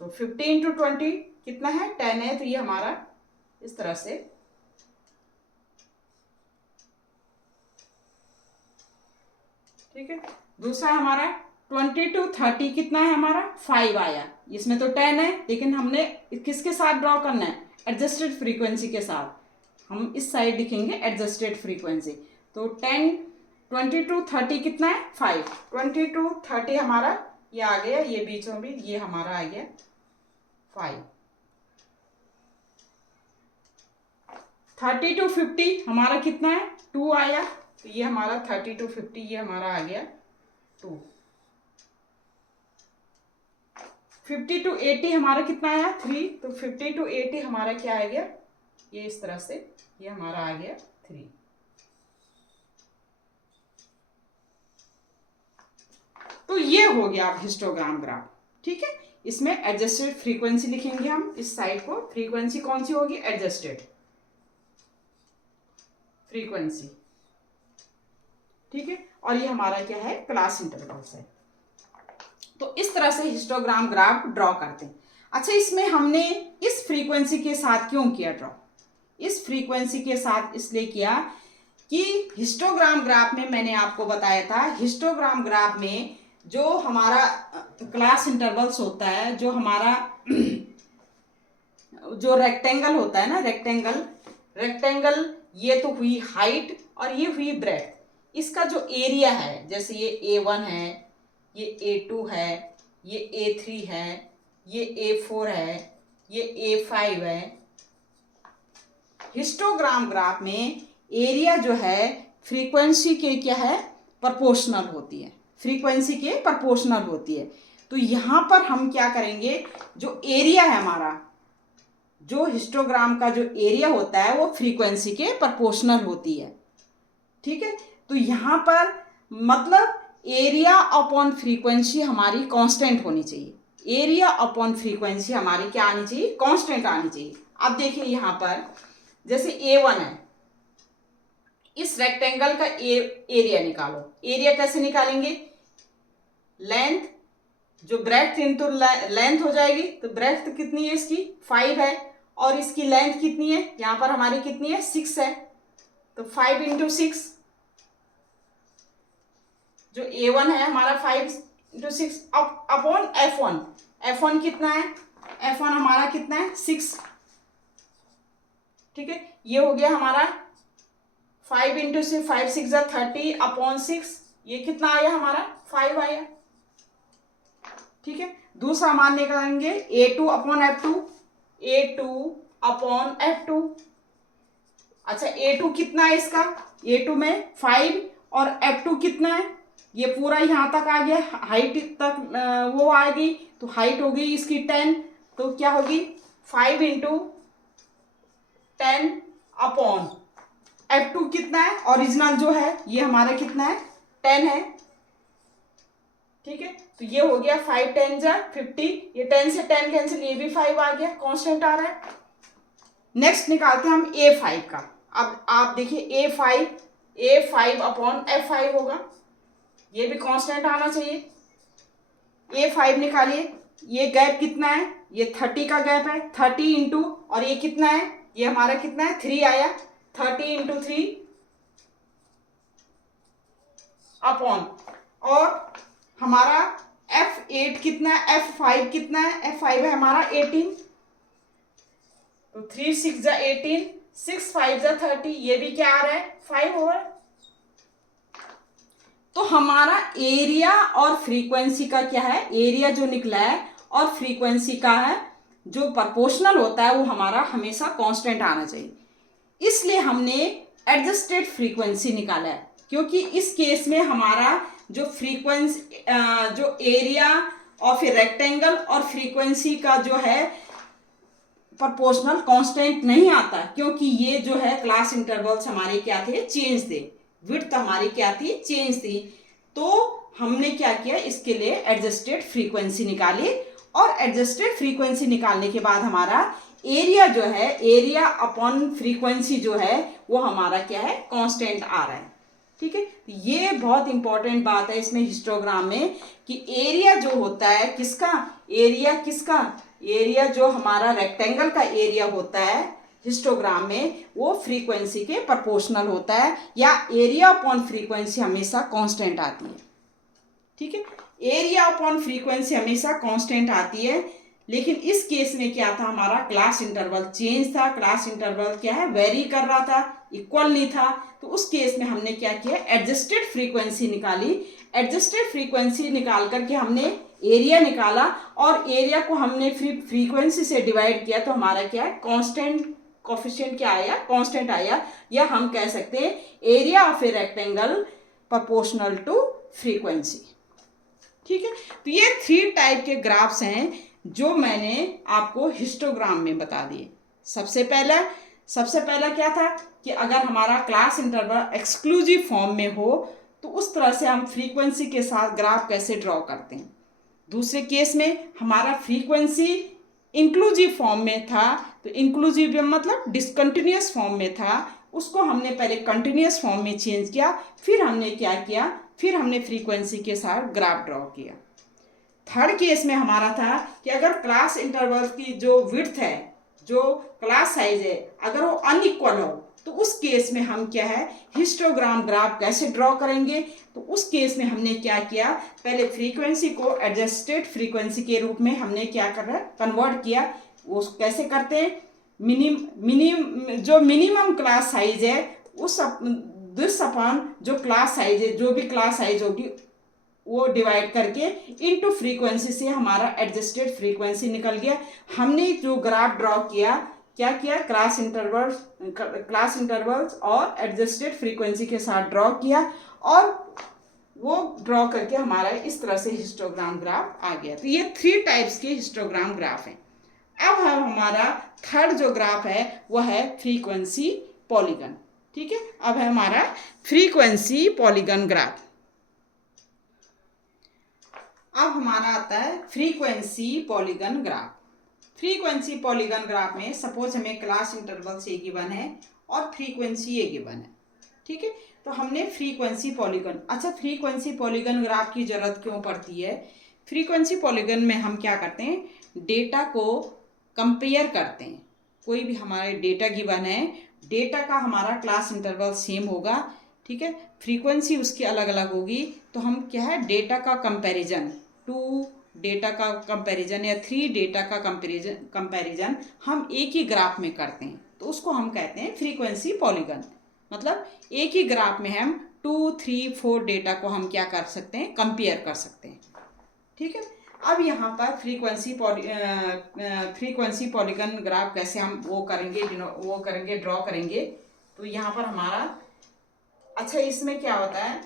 तो 15 to 20 कितना है? 10 है। तो ये हमारा इस तरह से, ठीक है। दूसरा हमारा 20 to 30 कितना है? हमारा 5 आया। इसमें तो 10 है, लेकिन हमने किसके साथ ड्रॉ करना है? एडजस्टेड फ्रीक्वेंसी के साथ। हम इस साइड लिखेंगे एडजस्टेड फ्रीक्वेंसी। तो 20 to 30 कितना है? 5। 20 to 30 हमारा ये आ गया, ये बीचों बीच ये हमारा आ गया 5। 30 to 50 हमारा कितना है? 2 आया। तो ये हमारा 30 to 50 ये हमारा आ गया 2। 50 to 80 हमारा कितना आया? 3। तो 50 to 80 हमारा क्या आ गया? ये इस तरह से ये हमारा आ गया 3। तो ये हो गया आप हिस्टोग्राम ग्राफ। ठीक है, इसमें एडजस्टेड फ्रीक्वेंसी लिखेंगे हम इस साइड को। फ्रीक्वेंसी कौन सी होगी? Adjusted frequency. ठीक है, और ये हमारा क्या है? क्लास इंटरवल्स है। तो इस तरह से हिस्टोग्राम ग्राफ ड्रॉ करते हैं। अच्छा, इसमें हमने इस फ्रीक्वेंसी के साथ क्यों किया ड्रॉ? इस फ्रीक्वेंसी के साथ इसलिए किया कि हिस्टोग्राम ग्राफ में मैंने आपको बताया था, हिस्टोग्राम ग्राफ में जो हमारा क्लास इंटरवल्स होता है, जो हमारा जो रेक्टेंगल होता है ना, रेक्टेंगल ये तो हुई हाइट और ये हुई ब्रेड्थ। इसका जो एरिया है, जैसे ये A1 है, ये A2 है, ये A3 है, ये A4 है, ये A5 है। हिस्टोग्राम ग्राफ में एरिया जो है फ्रीक्वेंसी के क्या है? प्रोपोर्शनल होती है, फ्रीक्वेंसी के प्रोपोर्शनल होती है। तो यहाँ पर हम क्या करेंगे? जो एरिया है हमारा, जो हिस्टोग्राम का जो एरिया होता है वो फ्रीक्वेंसी के प्रोपोर्शनल होती है। ठीक है, तो यहाँ पर मतलब एरिया अपॉन फ्रीक्वेंसी हमारी कांस्टेंट होनी चाहिए। एरिया अपॉन फ्रीक्वेंसी हमारी क्या आनी चाहिए? कांस्टेंट आनी चाहिए। अब देखिए यहाँ पर जैसे A1 है, इस रेक्टेंगल का एरिया निकालो। एरिया कैसे निकालेंगे? लेंथ जो ब्रेड्थ इंटू लेंथ हो जाएगी। तो ब्रेड्थ कितनी है इसकी? 5 है, और इसकी लेंथ कितनी है, यहाँ पर हमारी कितनी है, 6 है, तो 5 इंटू 6, जो A1 है हमारा 5 इंटू 6 अपॉन F1। F1 कितना है, F1 हमारा कितना है, 6। ठीक है, ये हो गया हमारा 5 इंटू 6, 5 6 30 अपॉन 6, ये कितना आया हमारा, 5 आया। ठीक है, दूसरा मान निकालेंगे A2 upon F2, A2 upon F2। अच्छा, A2 कितना है इसका, A2 में 5 और F2 कितना है, ये पूरा यहाँ तक आ गया, हाइट तक वो आ गई, तो हाइट हो गई इसकी 10, तो क्या होगी 5 इंटू 10 अपॉन F2 कितना है, ओरिजिनल जो है ये हमारा कितना है, 10 है। ठीक है, तो ये हो गया 5 10 जा 50, ये 10 से 10 कैंसिल, ये भी 5 आ गया, कांस्टेंट आ रहा है। नेक्स्ट निकालते हैं हम A5 का। अब आप देखिए A5 अपॉन F5 होगा, ये भी कांस्टेंट आना चाहिए। A5 निकालिए, ये गैप कितना है, ये 30 का गैप है, 30 इंटू, और ये कितना है, ये हमारा कितना है, 3 आया, 30 इंटू 3 अपॉन, और हमारा F8 कितना है, F5 कितना है, F5 है हमारा 18, तो 3 6 जा 18, 6 5 जा 30, ये भी क्या आ रहा है, 5 ओवर। तो हमारा एरिया और फ्रीक्वेंसी का क्या है, एरिया जो निकला है और फ्रीक्वेंसी का है जो प्रोपोर्शनल होता है वो हमारा हमेशा कांस्टेंट आना चाहिए, इसलिए हमने एडजस्टेड फ्रीक्वेंसी निकाला है, क्योंकि इस केस में हमारा जो फ्रीक्वेंसी जो एरिया ऑफ ए रेक्टेंगल और फ्रीक्वेंसी का जो है प्रोपोर्शनल कांस्टेंट नहीं आता, क्योंकि ये जो है क्लास इंटरवल्स हमारे क्या थे, चेंज थे, विड्थ हमारी क्या थी, चेंज थी। तो हमने क्या किया, इसके लिए एडजस्टेड फ्रीक्वेंसी निकाली, और एडजस्टेड फ्रीक्वेंसी निकालने के बाद हमारा एरिया जो है, एरिया अपॉन फ्रीक्वेंसी जो है वो हमारा क्या है, कांस्टेंट आ रहा है। ठीक है, ये बहुत इंपॉर्टेंट बात है इसमें हिस्टोग्राम में, कि एरिया जो होता है किसका, एरिया जो हमारा रेक्टेंगल का एरिया होता है हिस्टोग्राम में, वो फ्रीक्वेंसी के प्रोपोर्शनल होता है, या एरिया अपॉन फ्रीक्वेंसी हमेशा कांस्टेंट आती है। ठीक है, एरिया अपॉन फ्रीक्वेंसी हमेशा कांस्टेंट आती है, लेकिन इस केस में क्या था, हमारा क्लास इंटरवल चेंज था, क्लास इंटरवल क्या है, वेरी कर रहा था, इक्वल नहीं था, तो उस केस में हमने क्या किया, एडजस्टेड फ्रीक्वेंसी निकाली। एडजस्टेड फ्रीक्वेंसी निकाल करके हमने एरिया निकाला, और एरिया को हमने फ्रीक्वेंसी से डिवाइड किया, तो हमारा क्या है, कांस्टेंट कोफिशिएंट क्या आया, कांस्टेंट आया, या हम कह सकते हैं area of a rectangle proportional to frequency. ठीक है, तो ये 3 टाइप के ग्राफ्स हैं जो मैंने आपको हिस्टोग्राम में बता दिए। सबसे पहला क्या था कि अगर हमारा क्लास इंटरवल एक्सक्लूसिव फॉर्म में हो तो उस तरह से हम फ्रीक्वेंसी के साथ ग्राफ कैसे ड्रॉ करते हैं। दूसरे केस में हमारा फ्रीक्वेंसी इंक्लूसिव फॉर्म में था, तो इंक्लूसिव मतलब डिसकंटिन्यूअस फॉर्म में था, उसको हमने पहले कंटिन्यूअस फॉर्म में चेंज किया, फिर हमने क्या किया, फिर हमने फ्रीक्वेंसी के साथ ग्राफ ड्रॉ किया। थर्ड केस में हमारा था कि अगर क्लास इंटरवल की जो विड्थ है, जो क्लास साइज है, अगर वो अनइक्वल हो, तो उस केस में हम क्या है, हिस्टोग्राम ग्राफ कैसे ड्रॉ करेंगे। तो उस केस में हमने क्या किया, पहले फ्रीक्वेंसी को एडजस्टेड फ्रीक्वेंसी के रूप में हमने क्या कर रहा है, कन्वर्ट किया। वो कैसे करते हैं, जो मिनिमम क्लास साइज है उस दिस अपॉन जो क्लास साइज है, जो भी क्लास साइज होगी वो डिवाइड करके इनटू फ्रीक्वेंसी से हमारा एडजस्टेड फ्रीक्वेंसी निकल गया। हमने जो ग्राफ ड्रॉ किया, क्या किया, क्लास इंटरवल्स और एडजस्टेड फ्रीक्वेंसी के साथ ड्रॉ किया, और वो ड्रॉ करके हमारा इस तरह से हिस्टोग्राम ग्राफ आ गया। तो ये 3 टाइप्स के हिस्टोग्राम ग्राफ हैं। अब हमारा थर्ड जो ग्राफ है वो है फ्रीक्वेंसी पॉलीगन। ठीक है, अब है हमारा फ्रीक्वेंसी पॉलीगन ग्राफ। अब हमारा आता है frequency polygon graph. Frequency polygon graph में सपोज हमें क्लास इंटरवल ए गिवन है और फ्रीक्वेंसी ए गिवन है। ठीक है, तो हमने फ्रीक्वेंसी पॉलीगन, अच्छा फ्रीक्वेंसी पॉलीगन ग्राफ की जरूरत क्यों पड़ती है। फ्रीक्वेंसी पॉलीगन में हम क्या करते हैं, डेटा को कंपेयर करते हैं। कोई भी हमारे डेटा गिवन है, डेटा का हमारा क्लास इंटरवल सेम होगा, ठीक है, फ्रीक्वेंसी उसकी अलग अलग होगी, तो हम क्या है डेटा का कंपैरिजन, 2 डेटा का कंपैरिजन या 3 डेटा का कंपैरिजन हम एक ही ग्राफ में करते हैं, तो उसको हम कहते हैं फ्रीक्वेंसी पॉलीगन। मतलब एक ही ग्राफ में हम 2, 3, 4 डेटा को हम क्या कर सकते हैं, कंपेयर कर सकते हैं, ठीक है। अब यहाँ पर फ्रीक्वेंसी पॉलीगन ग्राफ कैसे हम वो करेंगे ड्रॉ करेंगे। तो यहाँ पर हमारा, अच्छा इसमें क्या होता है,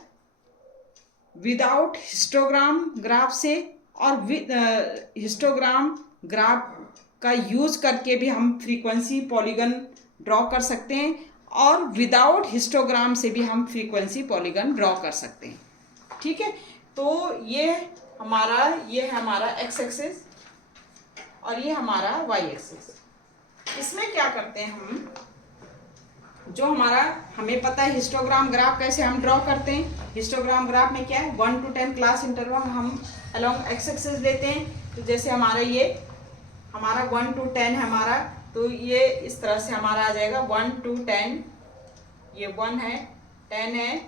विदाउट हिस्टोग्राम ग्राफ से और विद हिस्टोग्राम ग्राफ का यूज करके भी हम फ्रीक्वेंसी पॉलीगन ड्रॉ कर सकते हैं, और विदाउट हिस्टोग्राम से भी हम फ्रीक्वेंसी पॉलीगन ड्रॉ कर सकते हैं, ठीक है। तो ये है हमारा एक्स एक्सिस और ये हमारा वाई एक्सिस। इसमें क्या करते हैं हम, जो हमें पता है हिस्टोग्राम ग्राफ कैसे हम ड्रॉ करते हैं। हिस्टोग्राम ग्राफ में क्या है, 1 to 10 क्लास इंटरवल हम अलोंग एक्स एक्सिस लेते हैं। तो जैसे हमारा 1 to 10 है हमारा, तो ये इस तरह से हमारा आ जाएगा 1 to 10, ये 1 है, 10 है,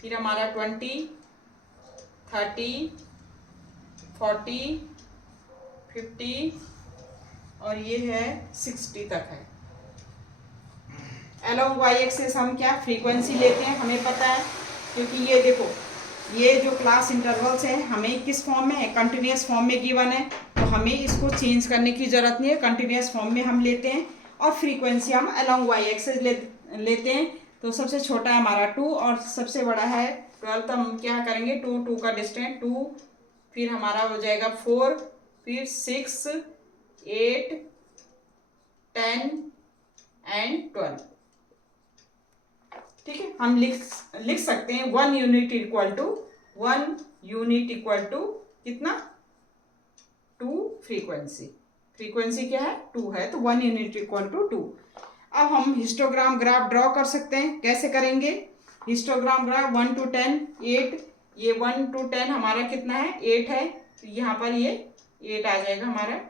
फिर हमारा 20, 30, 40, 50 और ये है 60 तक है। अलोंग वाई एक्सिस हम क्या फ्रीक्वेंसी लेते हैं, हमें पता है, क्योंकि ये देखो ये जो क्लास इंटरवल्स हैं हमें किस फॉर्म में है, कंटिन्यूस फॉर्म में गिवन है, तो हमें इसको चेंज करने की ज़रूरत नहीं है, कंटिन्यूस फॉर्म में हम लेते हैं। और फ्रीक्वेंसी हम अलोंग वाई एक्सिस लेते हैं। तो सबसे छोटा है हमारा 2 और सबसे बड़ा है 12। तो हम क्या करेंगे, 2 का डिस्टेंस 2, फिर हमारा हो जाएगा 4, फिर 6, 8, 10 एंड 12, ठीक है। हम लिख सकते हैं 1 यूनिट इक्वल टू कितना, 2 फ्रीक्वेंसी क्या है, 2 है, तो 1 यूनिट इक्वल टू 2। अब हम हिस्टोग्राम ग्राफ ड्रॉ कर सकते हैं, कैसे करेंगे, हिस्टोग्राम ग्राफ 1 to 10, 8, ये 1 to 10 हमारा कितना है, 8 है, तो यहाँ पर ये 8 आ जाएगा हमारा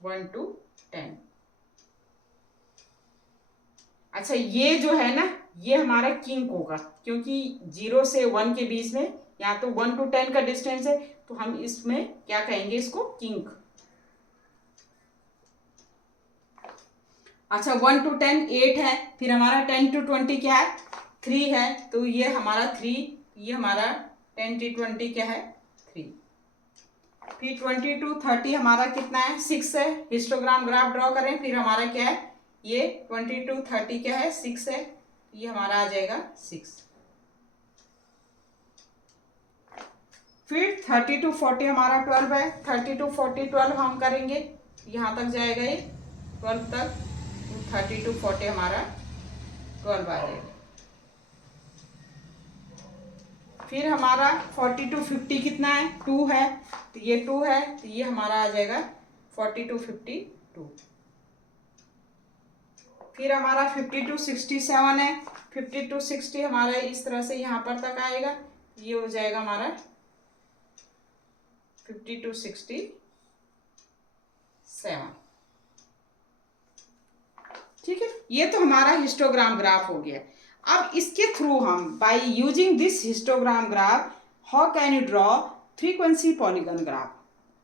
1 to 10। अच्छा ये जो है ना, ये हमारा किंक होगा, क्योंकि 0 से 1 के बीच में, यहाँ तो 1 to 10 का डिस्टेंस है, तो हम इसमें क्या कहेंगे, इसको किंक। अच्छा 1 to 10 8 है, फिर हमारा 10 to 20 क्या है, 3 है, तो ये हमारा 3, ये हमारा 10 to 20 क्या है, 3। फिर 20 to 30 हमारा कितना है, 6 है। हिस्टोग्राम ग्राफ ड्रॉ करें, फिर हमारा क्या है, ये 20 to 30 क्या है, 6 है, ये हमारा आ जाएगा 6। फिर 30 to 40 हमारा 12 है, 30 to 40 12 हम करेंगे, यहाँ तक जाएगा ये 12 तक, 30 to 40 हमारा 12 आ जाएगा। फिर हमारा 40 to 50 कितना है, 2 है, तो ये 2 है, तो ये हमारा आ जाएगा 40 to 52। फिर हमारा 50 to 67 है, 50 to 60 हमारा इस तरह से यहाँ पर तक आएगा, ये हो जाएगा हमारा 50 to 67, ठीक है। ये तो हमारा हिस्टोग्राम ग्राफ हो गया। अब इसके थ्रू हम by using this histogram graph how can you draw frequency polygon graph,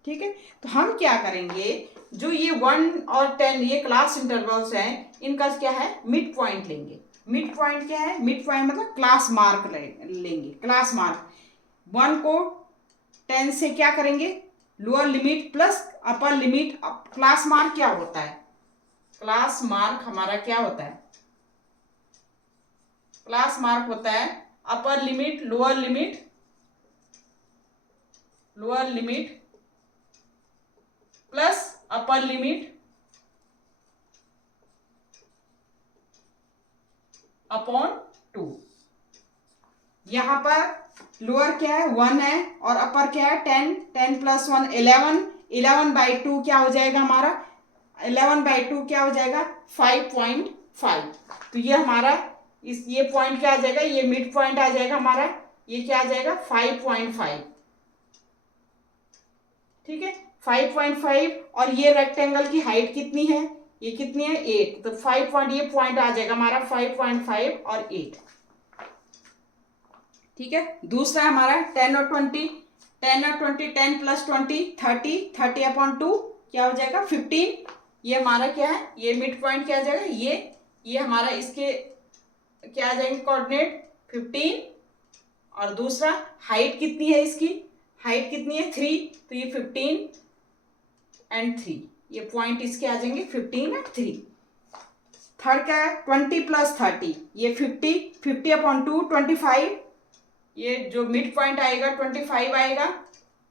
ठीक है। तो हम क्या करेंगे, जो ये 1 और 10 ये क्लास इंटरवल्स हैं, इनका क्या है, मिड पॉइंट लेंगे। मिड पॉइंट क्या है, मिड पॉइंट मतलब क्लास मार्क लेंगे, क्लास मार्क। 1 को 10 से क्या करेंगे, lower limit plus upper limit. Class mark क्या होता है, क्लास मार्क हमारा क्या होता है, क्लास मार्क होता है upper limit, lower limit plus upper limit upon 2। यहां पर लोअर क्या है, 1 है, और अपर क्या है, 10, 10 + 1 11, 11/2 क्या हो जाएगा हमारा, 11/2 क्या हो जाएगा, 5.5। तो ये हमारा ये पॉइंट क्या आ जाएगा, ये मिड पॉइंट आ जाएगा हमारा, ये क्या आ जाएगा 5.5, ठीक है। 5.5 और ये रेक्टेंगल की हाइट कितनी है, ये कितनी है 8, तो 5 पॉइंट, ये पॉइंट आ जाएगा हमारा 5.5 और 8। ठीक है, दूसरा हमारा 10 और 20, 10 और 20, 10 प्लस 20 30, 30/2 क्या हो जाएगा 15। ये हमारा क्या है, ये मिड पॉइंट क्या आ जाएगा, ये हमारा इसके क्या आ जाएंगे कोऑर्डिनेट 15। और दूसरा हाइट कितनी है, इसकी हाइट कितनी है 3, तो ये 15 एंड 3, ये पॉइंट इसके आ जाएंगे 15 एंड 3। थर्ड क्या है 20 प्लस 30, ये 50, 50/2 25, ये जो मिड पॉइंट आएगा 25 आएगा।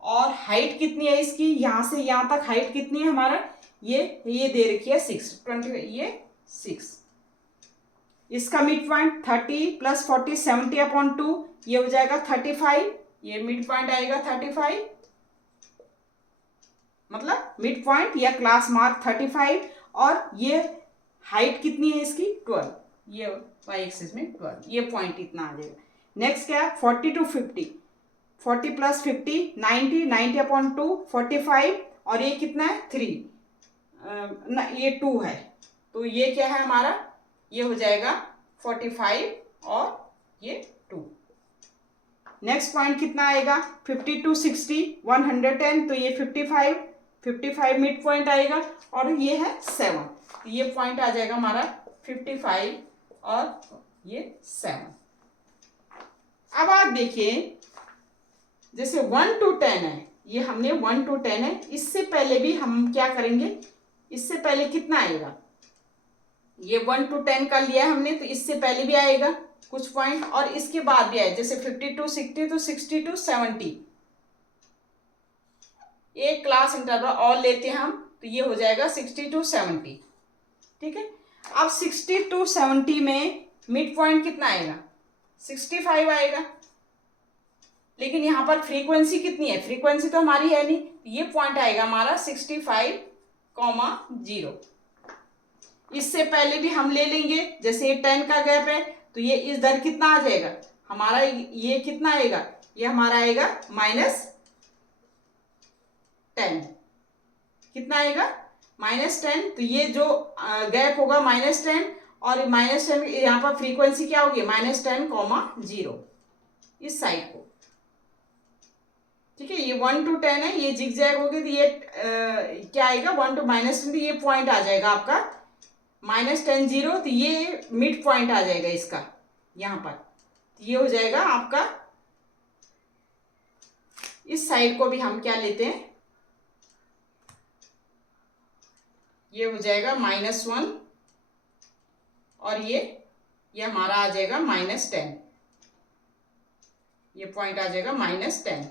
और हाइट कितनी है इसकी, यहां से यहां तक हाइट कितनी है हमारा, ये दे रखी है 6, 20, ये 6। इसका मिड पॉइंट 30 प्लस 40 70/2, ये हो जाएगा 35, ये मिड पॉइंट आएगा 35, मतलब मिड पॉइंट या क्लास मार्क 35। और ये हाइट कितनी है इसकी 12, ये वाई एक्सिस में 12, ये पॉइंट इतना आ जाएगा। नेक्स्ट क्या है 40 to 50, 40 प्लस 50 90, 90/2 45, और ये कितना है 3, ये 2 है, तो ये क्या है हमारा, ये हो जाएगा 45 और ये 2। नेक्स्ट पॉइंट कितना आएगा 50 to 60 110, तो ये 55 मिड पॉइंट आएगा, और ये है 7, तो ये पॉइंट आ जाएगा हमारा 55 और ये 7। अब आप देखिए जैसे 1 to 10 है, ये हमने 1 to 10 है, इससे पहले भी हम क्या करेंगे, इससे पहले कितना आएगा, ये 1 to 10 कर लिया हमने, तो इससे पहले भी आएगा कुछ पॉइंट, और इसके बाद भी आए, जैसे 50 to 60 तो 60 to 70, एक क्लास इंटरवल और लेते हैं हम, तो ये हो जाएगा 60 to 70। ठीक है, अब 60 to 70 में मिड पॉइंट कितना आएगा 65 आएगा, लेकिन यहाँ पर फ्रीक्वेंसी कितनी है, फ्रीक्वेंसी तो हमारी है नहीं, ये पॉइंट आएगा हमारा 65,0। इससे पहले भी हम ले लेंगे, जैसे ये 10 का गैप है, तो ये इस दर कितना आ जाएगा हमारा, ये कितना आएगा, ये हमारा आएगा -10, कितना आएगा -10, तो ये जो गैप होगा -10, और -10 यहाँ पर फ्रीक्वेंसी क्या होगी -10,0 इस साइड को। ठीक है, ये 1 to 10 है, ये जिगजैग हो गई, तो ये क्या आएगा 1 to -10, तो ये पॉइंट आ जाएगा आपका -10,0, तो ये मिड पॉइंट आ जाएगा इसका यहाँ पर, तो ये हो जाएगा आपका, इस साइड को भी हम क्या लेते हैं, ये हो जाएगा -1, और ये हमारा आ जाएगा -10, ये पॉइंट आ जाएगा -10।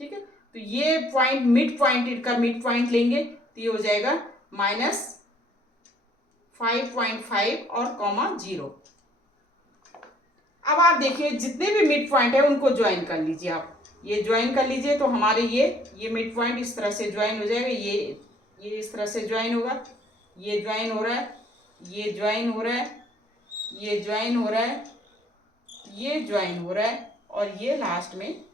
ठीक है, तो ये पॉइंट मिड पॉइंट, इनका मिड पॉइंट लेंगे, तो ये हो जाएगा -5.5 और 0। अब आप देखिए जितने भी मिड पॉइंट है उनको ज्वाइन कर लीजिए, आप ये ज्वाइन कर लीजिए, तो हमारे ये मिड पॉइंट इस तरह से ज्वाइन हो जाएगा, ये इस तरह से ज्वाइन होगा, ये ज्वाइन हो रहा है, ये ज्वाइन हो रहा है, ये ज्वाइन हो रहा है, ये ज्वाइन हो रहा है, और ये लास्ट में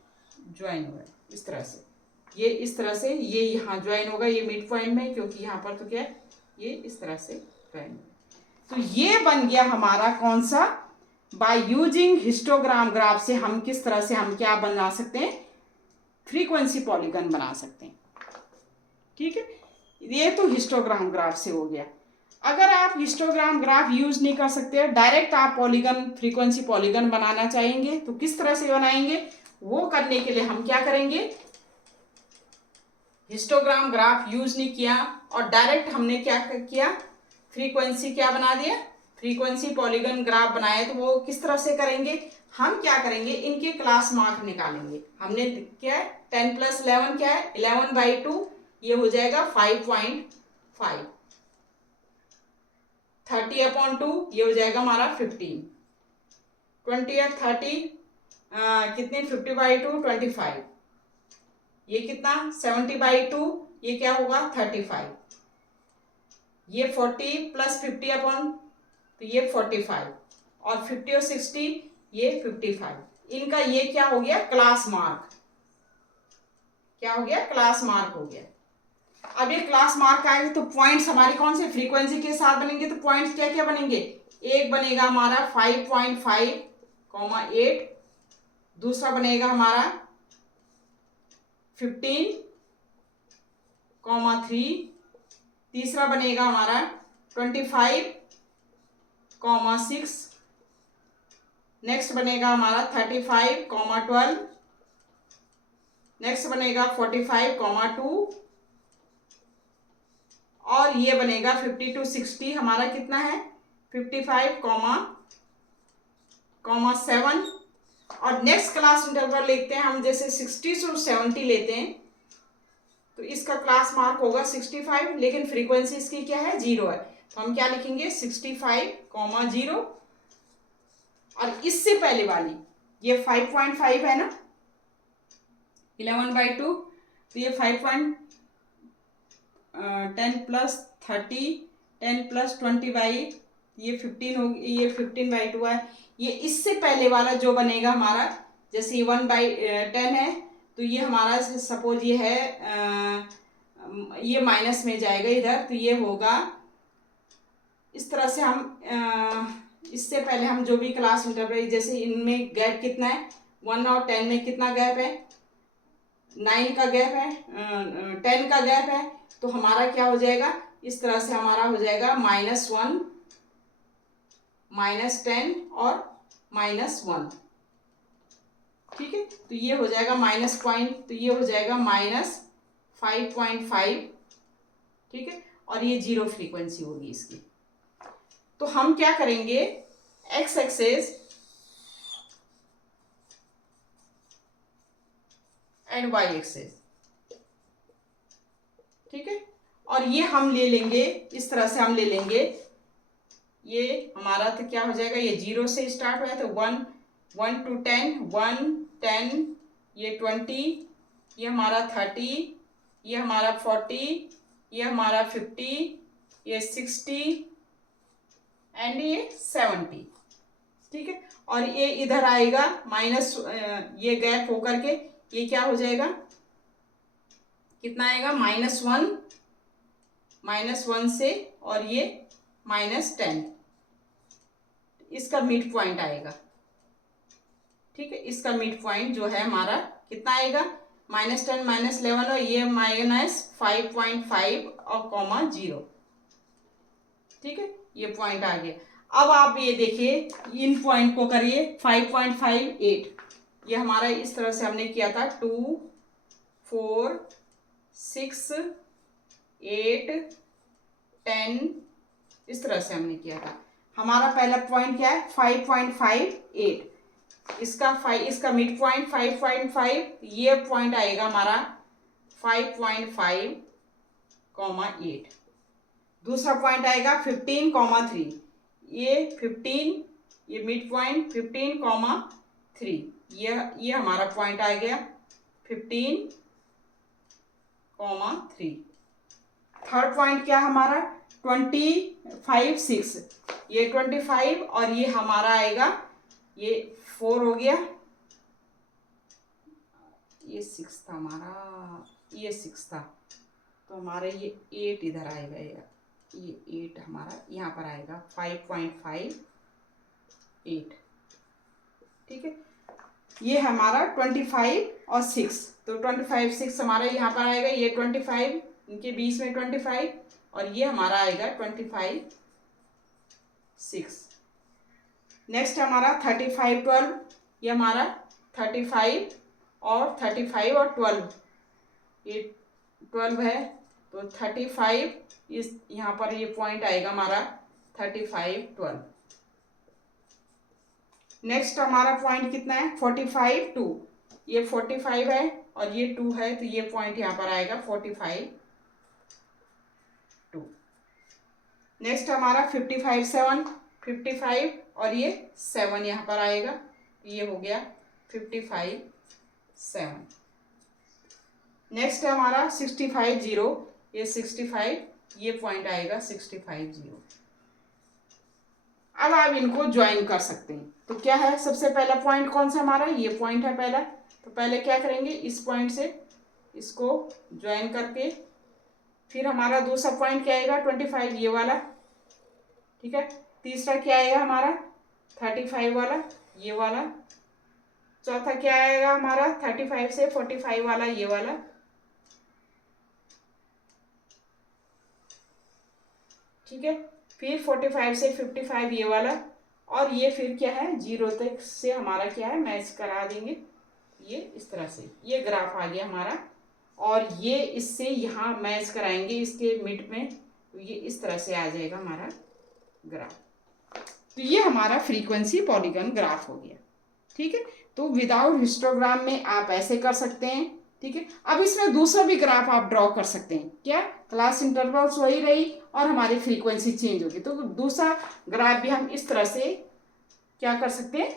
ज्वाइन हो रहा है, इस तरह से, ये इस तरह से, ये यहाँ ज्वाइन होगा, ये मिड पॉइंट में, क्योंकि यहाँ पर तो क्या है, ये इस तरह से ज्वाइन। तो ये बन गया हमारा कौन सा, बाय यूजिंग हिस्टोग्राम ग्राफ से हम किस तरह से हम क्या बना सकते हैं, फ्रीक्वेंसी पॉलीगन बना सकते हैं। ठीक है, ये तो हिस्टोग्राम ग्राफ से हो गया। अगर आप हिस्टोग्राम ग्राफ यूज नहीं कर सकते, डायरेक्ट आप पॉलीगन, फ्रीक्वेंसी पॉलीगन बनाना चाहेंगे, तो किस तरह से बनाएंगे, वो करने के लिए हम क्या करेंगे, हिस्टोग्राम ग्राफ यूज नहीं किया और डायरेक्ट हमने क्या किया, फ्रीक्वेंसी क्या बना दिया, फ्रीक्वेंसी पॉलीगन ग्राफ बनाया। तो वो किस तरह से करेंगे, हम क्या करेंगे, इनके क्लास मार्क निकालेंगे। हमने क्या है 10 + 11 क्या है 11/2, ये हो जाएगा 5.5, 30/2 ये हो जाएगा हमारा 15, 20 और 30 कितने 50/2 25, ये कितना 70/2, ये क्या होगा 35, ये 40 + 50/, तो ये 45, और 50 और 60 ये 55। इनका ये क्या हो गया क्लास मार्क, क्या हो गया, क्लास मार्क हो गया। अब ये क्लास मार्क आएगा तो पॉइंट्स हमारे कौन से फ्रीक्वेंसी के साथ बनेंगे, तो पॉइंट्स क्या क्या बनेंगे, एक बनेगा हमारा 5.5, 8, दूसरा बनेगा हमारा 15, 3, तीसरा बनेगा हमारा 25, 6, नेक्स्ट बनेगा हमारा 35, 12, नेक्स्ट बनेगा 45, 2, और ये बनेगा 50 to 60, हमारा कितना है 55, 7, और नेक्स्ट क्लास इंटरवल लेते हैं हम, जैसे 60 to 70 लेते हैं तो इसका क्लास मार्क होगा 65, लेकिन फ्रीक्वेंसी इसकी क्या है, 0 है, तो हम क्या लिखेंगे 65, 0, और इससे पहले वाली ये 5.5 है ना, 11/2, तो ये 10 + 30, 10 + 20/8, ये 15 हो, ये 15/2 है। ये इससे पहले वाला जो बनेगा हमारा, जैसे 1/10 है तो ये हमारा सपोज ये है ये माइनस में जाएगा इधर, तो ये होगा इस तरह से। हम इससे पहले हम जो भी क्लास इंटरवल, जैसे इनमें गैप कितना है, 1 और 10 में कितना गैप है, 9 का गैप है, 10 का गैप है, तो हमारा क्या हो जाएगा, इस तरह से हमारा हो जाएगा -1, -10 और -1, ठीक है। तो ये हो जाएगा माइनस पॉइंट, तो ये हो जाएगा -5.5, ठीक है, और ये 0 फ्रीक्वेंसी होगी इसकी। तो हम क्या करेंगे, X axes and Y axes, ठीक है, और ये हम ले लेंगे इस तरह से, हम ले लेंगे ये हमारा, तो क्या हो जाएगा, ये 0 से स्टार्ट हुआ है तो 1 to 10, 1, 10, ये 20, ये हमारा 30, ये हमारा 40, ये हमारा 50, ये 60 एंड ये 70, ठीक है, और ये इधर आएगा माइनस, ये गैप होकर के ये क्या हो जाएगा, कितना आएगा, -1 से, और ये -10, इसका मिड पॉइंट आएगा, ठीक है, इसका मिड पॉइंट जो है हमारा कितना आएगा, -10, -11, और ये -5.5 और 0, ठीक है, ये पॉइंट आ गया। अब आप ये देखिए, इन पॉइंट को करिए, 5.5, 8, ये हमारा इस तरह से हमने किया था, 2, 4, 6, 8, 10, इस तरह से हमने किया था। हमारा पहला पॉइंट क्या है, 5.5, 8, इसका मिड पॉइंट 5.5, ये पॉइंट आएगा हमारा 5.5, 8, दूसरा पॉइंट आएगा 15, 3, ये 15, ये मिड पॉइंट 15, 3, ये हमारा पॉइंट आ गया 15, 3। थर्ड पॉइंट क्या हमारा 25, 6, ये 25, और ये हमारा आएगा, ये 4 हो गया, ये 6 था हमारा, ये 6 था, तो हमारा ये 8 इधर आएगा, ये 8 हमारा यहाँ पर आएगा, 5.5, 8, ठीक है। ये हमारा 25 और 6, तो 25, 6 हमारा यहाँ पर आएगा, ये 25, इनके बीच में 25, और ये हमारा आएगा 25, 6। नेक्स्ट हमारा 35, 12, ये हमारा 35 और 35 और 12, ये 12 है, तो 35, इस यहाँ पर ये पॉइंट आएगा हमारा 35, 12। नेक्स्ट हमारा पॉइंट कितना है 45, 2, ये 45 है और ये 2 है, तो ये पॉइंट यहाँ पर आएगा 45, 2। नेक्स्ट हमारा 55, 7, 55 और ये 7 यहाँ पर आएगा, तो ये हो गया 55, 7। नेक्स्ट है हमारा 65, 0, ये 65, ये पॉइंट आएगा 65, 0। अब आप इनको ज्वाइन कर सकते हैं। तो क्या है, सबसे पहला पॉइंट कौन सा हमारा, ये पॉइंट है पहला, तो पहले क्या करेंगे, इस पॉइंट से इसको ज्वाइन करके फिर हमारा दूसरा पॉइंट क्या आएगा 25 ये वाला, ठीक है। तीसरा क्या आएगा हमारा 35 वाला ये वाला। चौथा क्या आएगा हमारा 35 से 45 वाला ये वाला। ठीक है, फिर 45 से 55 ये वाला। और ये फिर क्या है 0 तक से हमारा क्या है मैच करा देंगे ये इस तरह से, ये ग्राफ आ गया हमारा। और ये इससे यहाँ मैच कराएंगे इसके मिड में, तो ये इस तरह से आ जाएगा हमारा ग्राफ। तो ये हमारा फ्रीक्वेंसी पॉलीगन ग्राफ हो गया। ठीक है, तो विदाउट हिस्टोग्राम में आप ऐसे कर सकते हैं। ठीक है, अब इसमें दूसरा भी ग्राफ आप ड्रॉ कर सकते हैं। क्या क्लास इंटरवल्स वही रही और हमारी फ्रीक्वेंसी चेंज होगी, तो दूसरा ग्राफ भी हम इस तरह से क्या कर सकते हैं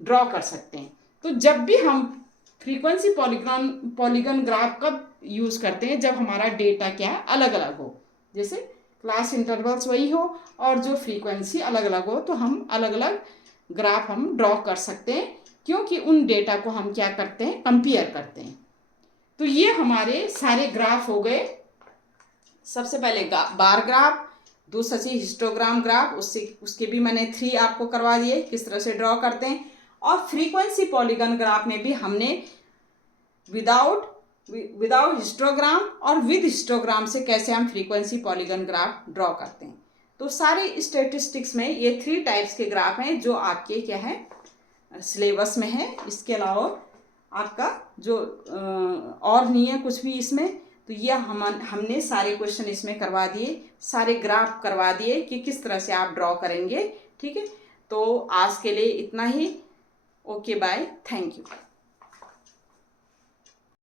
ड्रॉ कर सकते हैं। तो जब भी हम फ्रीक्वेंसी पॉलीगन ग्राफ कब यूज करते हैं, जब हमारा डेटा क्या है अलग अलग हो, जैसे क्लास इंटरवल्स वही हो और जो फ्रीक्वेंसी अलग अलग हो, तो हम अलग अलग ग्राफ हम ड्रॉ कर सकते हैं, क्योंकि उन डेटा को हम क्या करते हैं कंपेयर करते हैं। तो ये हमारे सारे ग्राफ हो गए। सबसे पहले बार ग्राफ, दूसरा चीज हिस्टोग्राम ग्राफ, उसके भी मैंने 3 आपको करवा दिए किस तरह से ड्रॉ करते हैं। और फ्रीक्वेंसी पॉलीगन ग्राफ में भी हमने विदाउट हिस्टोग्राम और विद हिस्टोग्राम से कैसे हम फ्रीक्वेंसी पॉलीगन ग्राफ ड्रॉ करते हैं। तो सारे स्टैटिस्टिक्स में ये 3 टाइप्स के ग्राफ हैं जो आपके क्या है सिलेबस में है। इसके अलावा आपका जो और नहीं है कुछ भी इसमें। तो ये हमने सारे क्वेश्चन इसमें करवा दिए, सारे ग्राफ करवा दिए कि किस तरह से आप ड्रॉ करेंगे। ठीक है, तो आज के लिए इतना ही। Okay bye, thank you.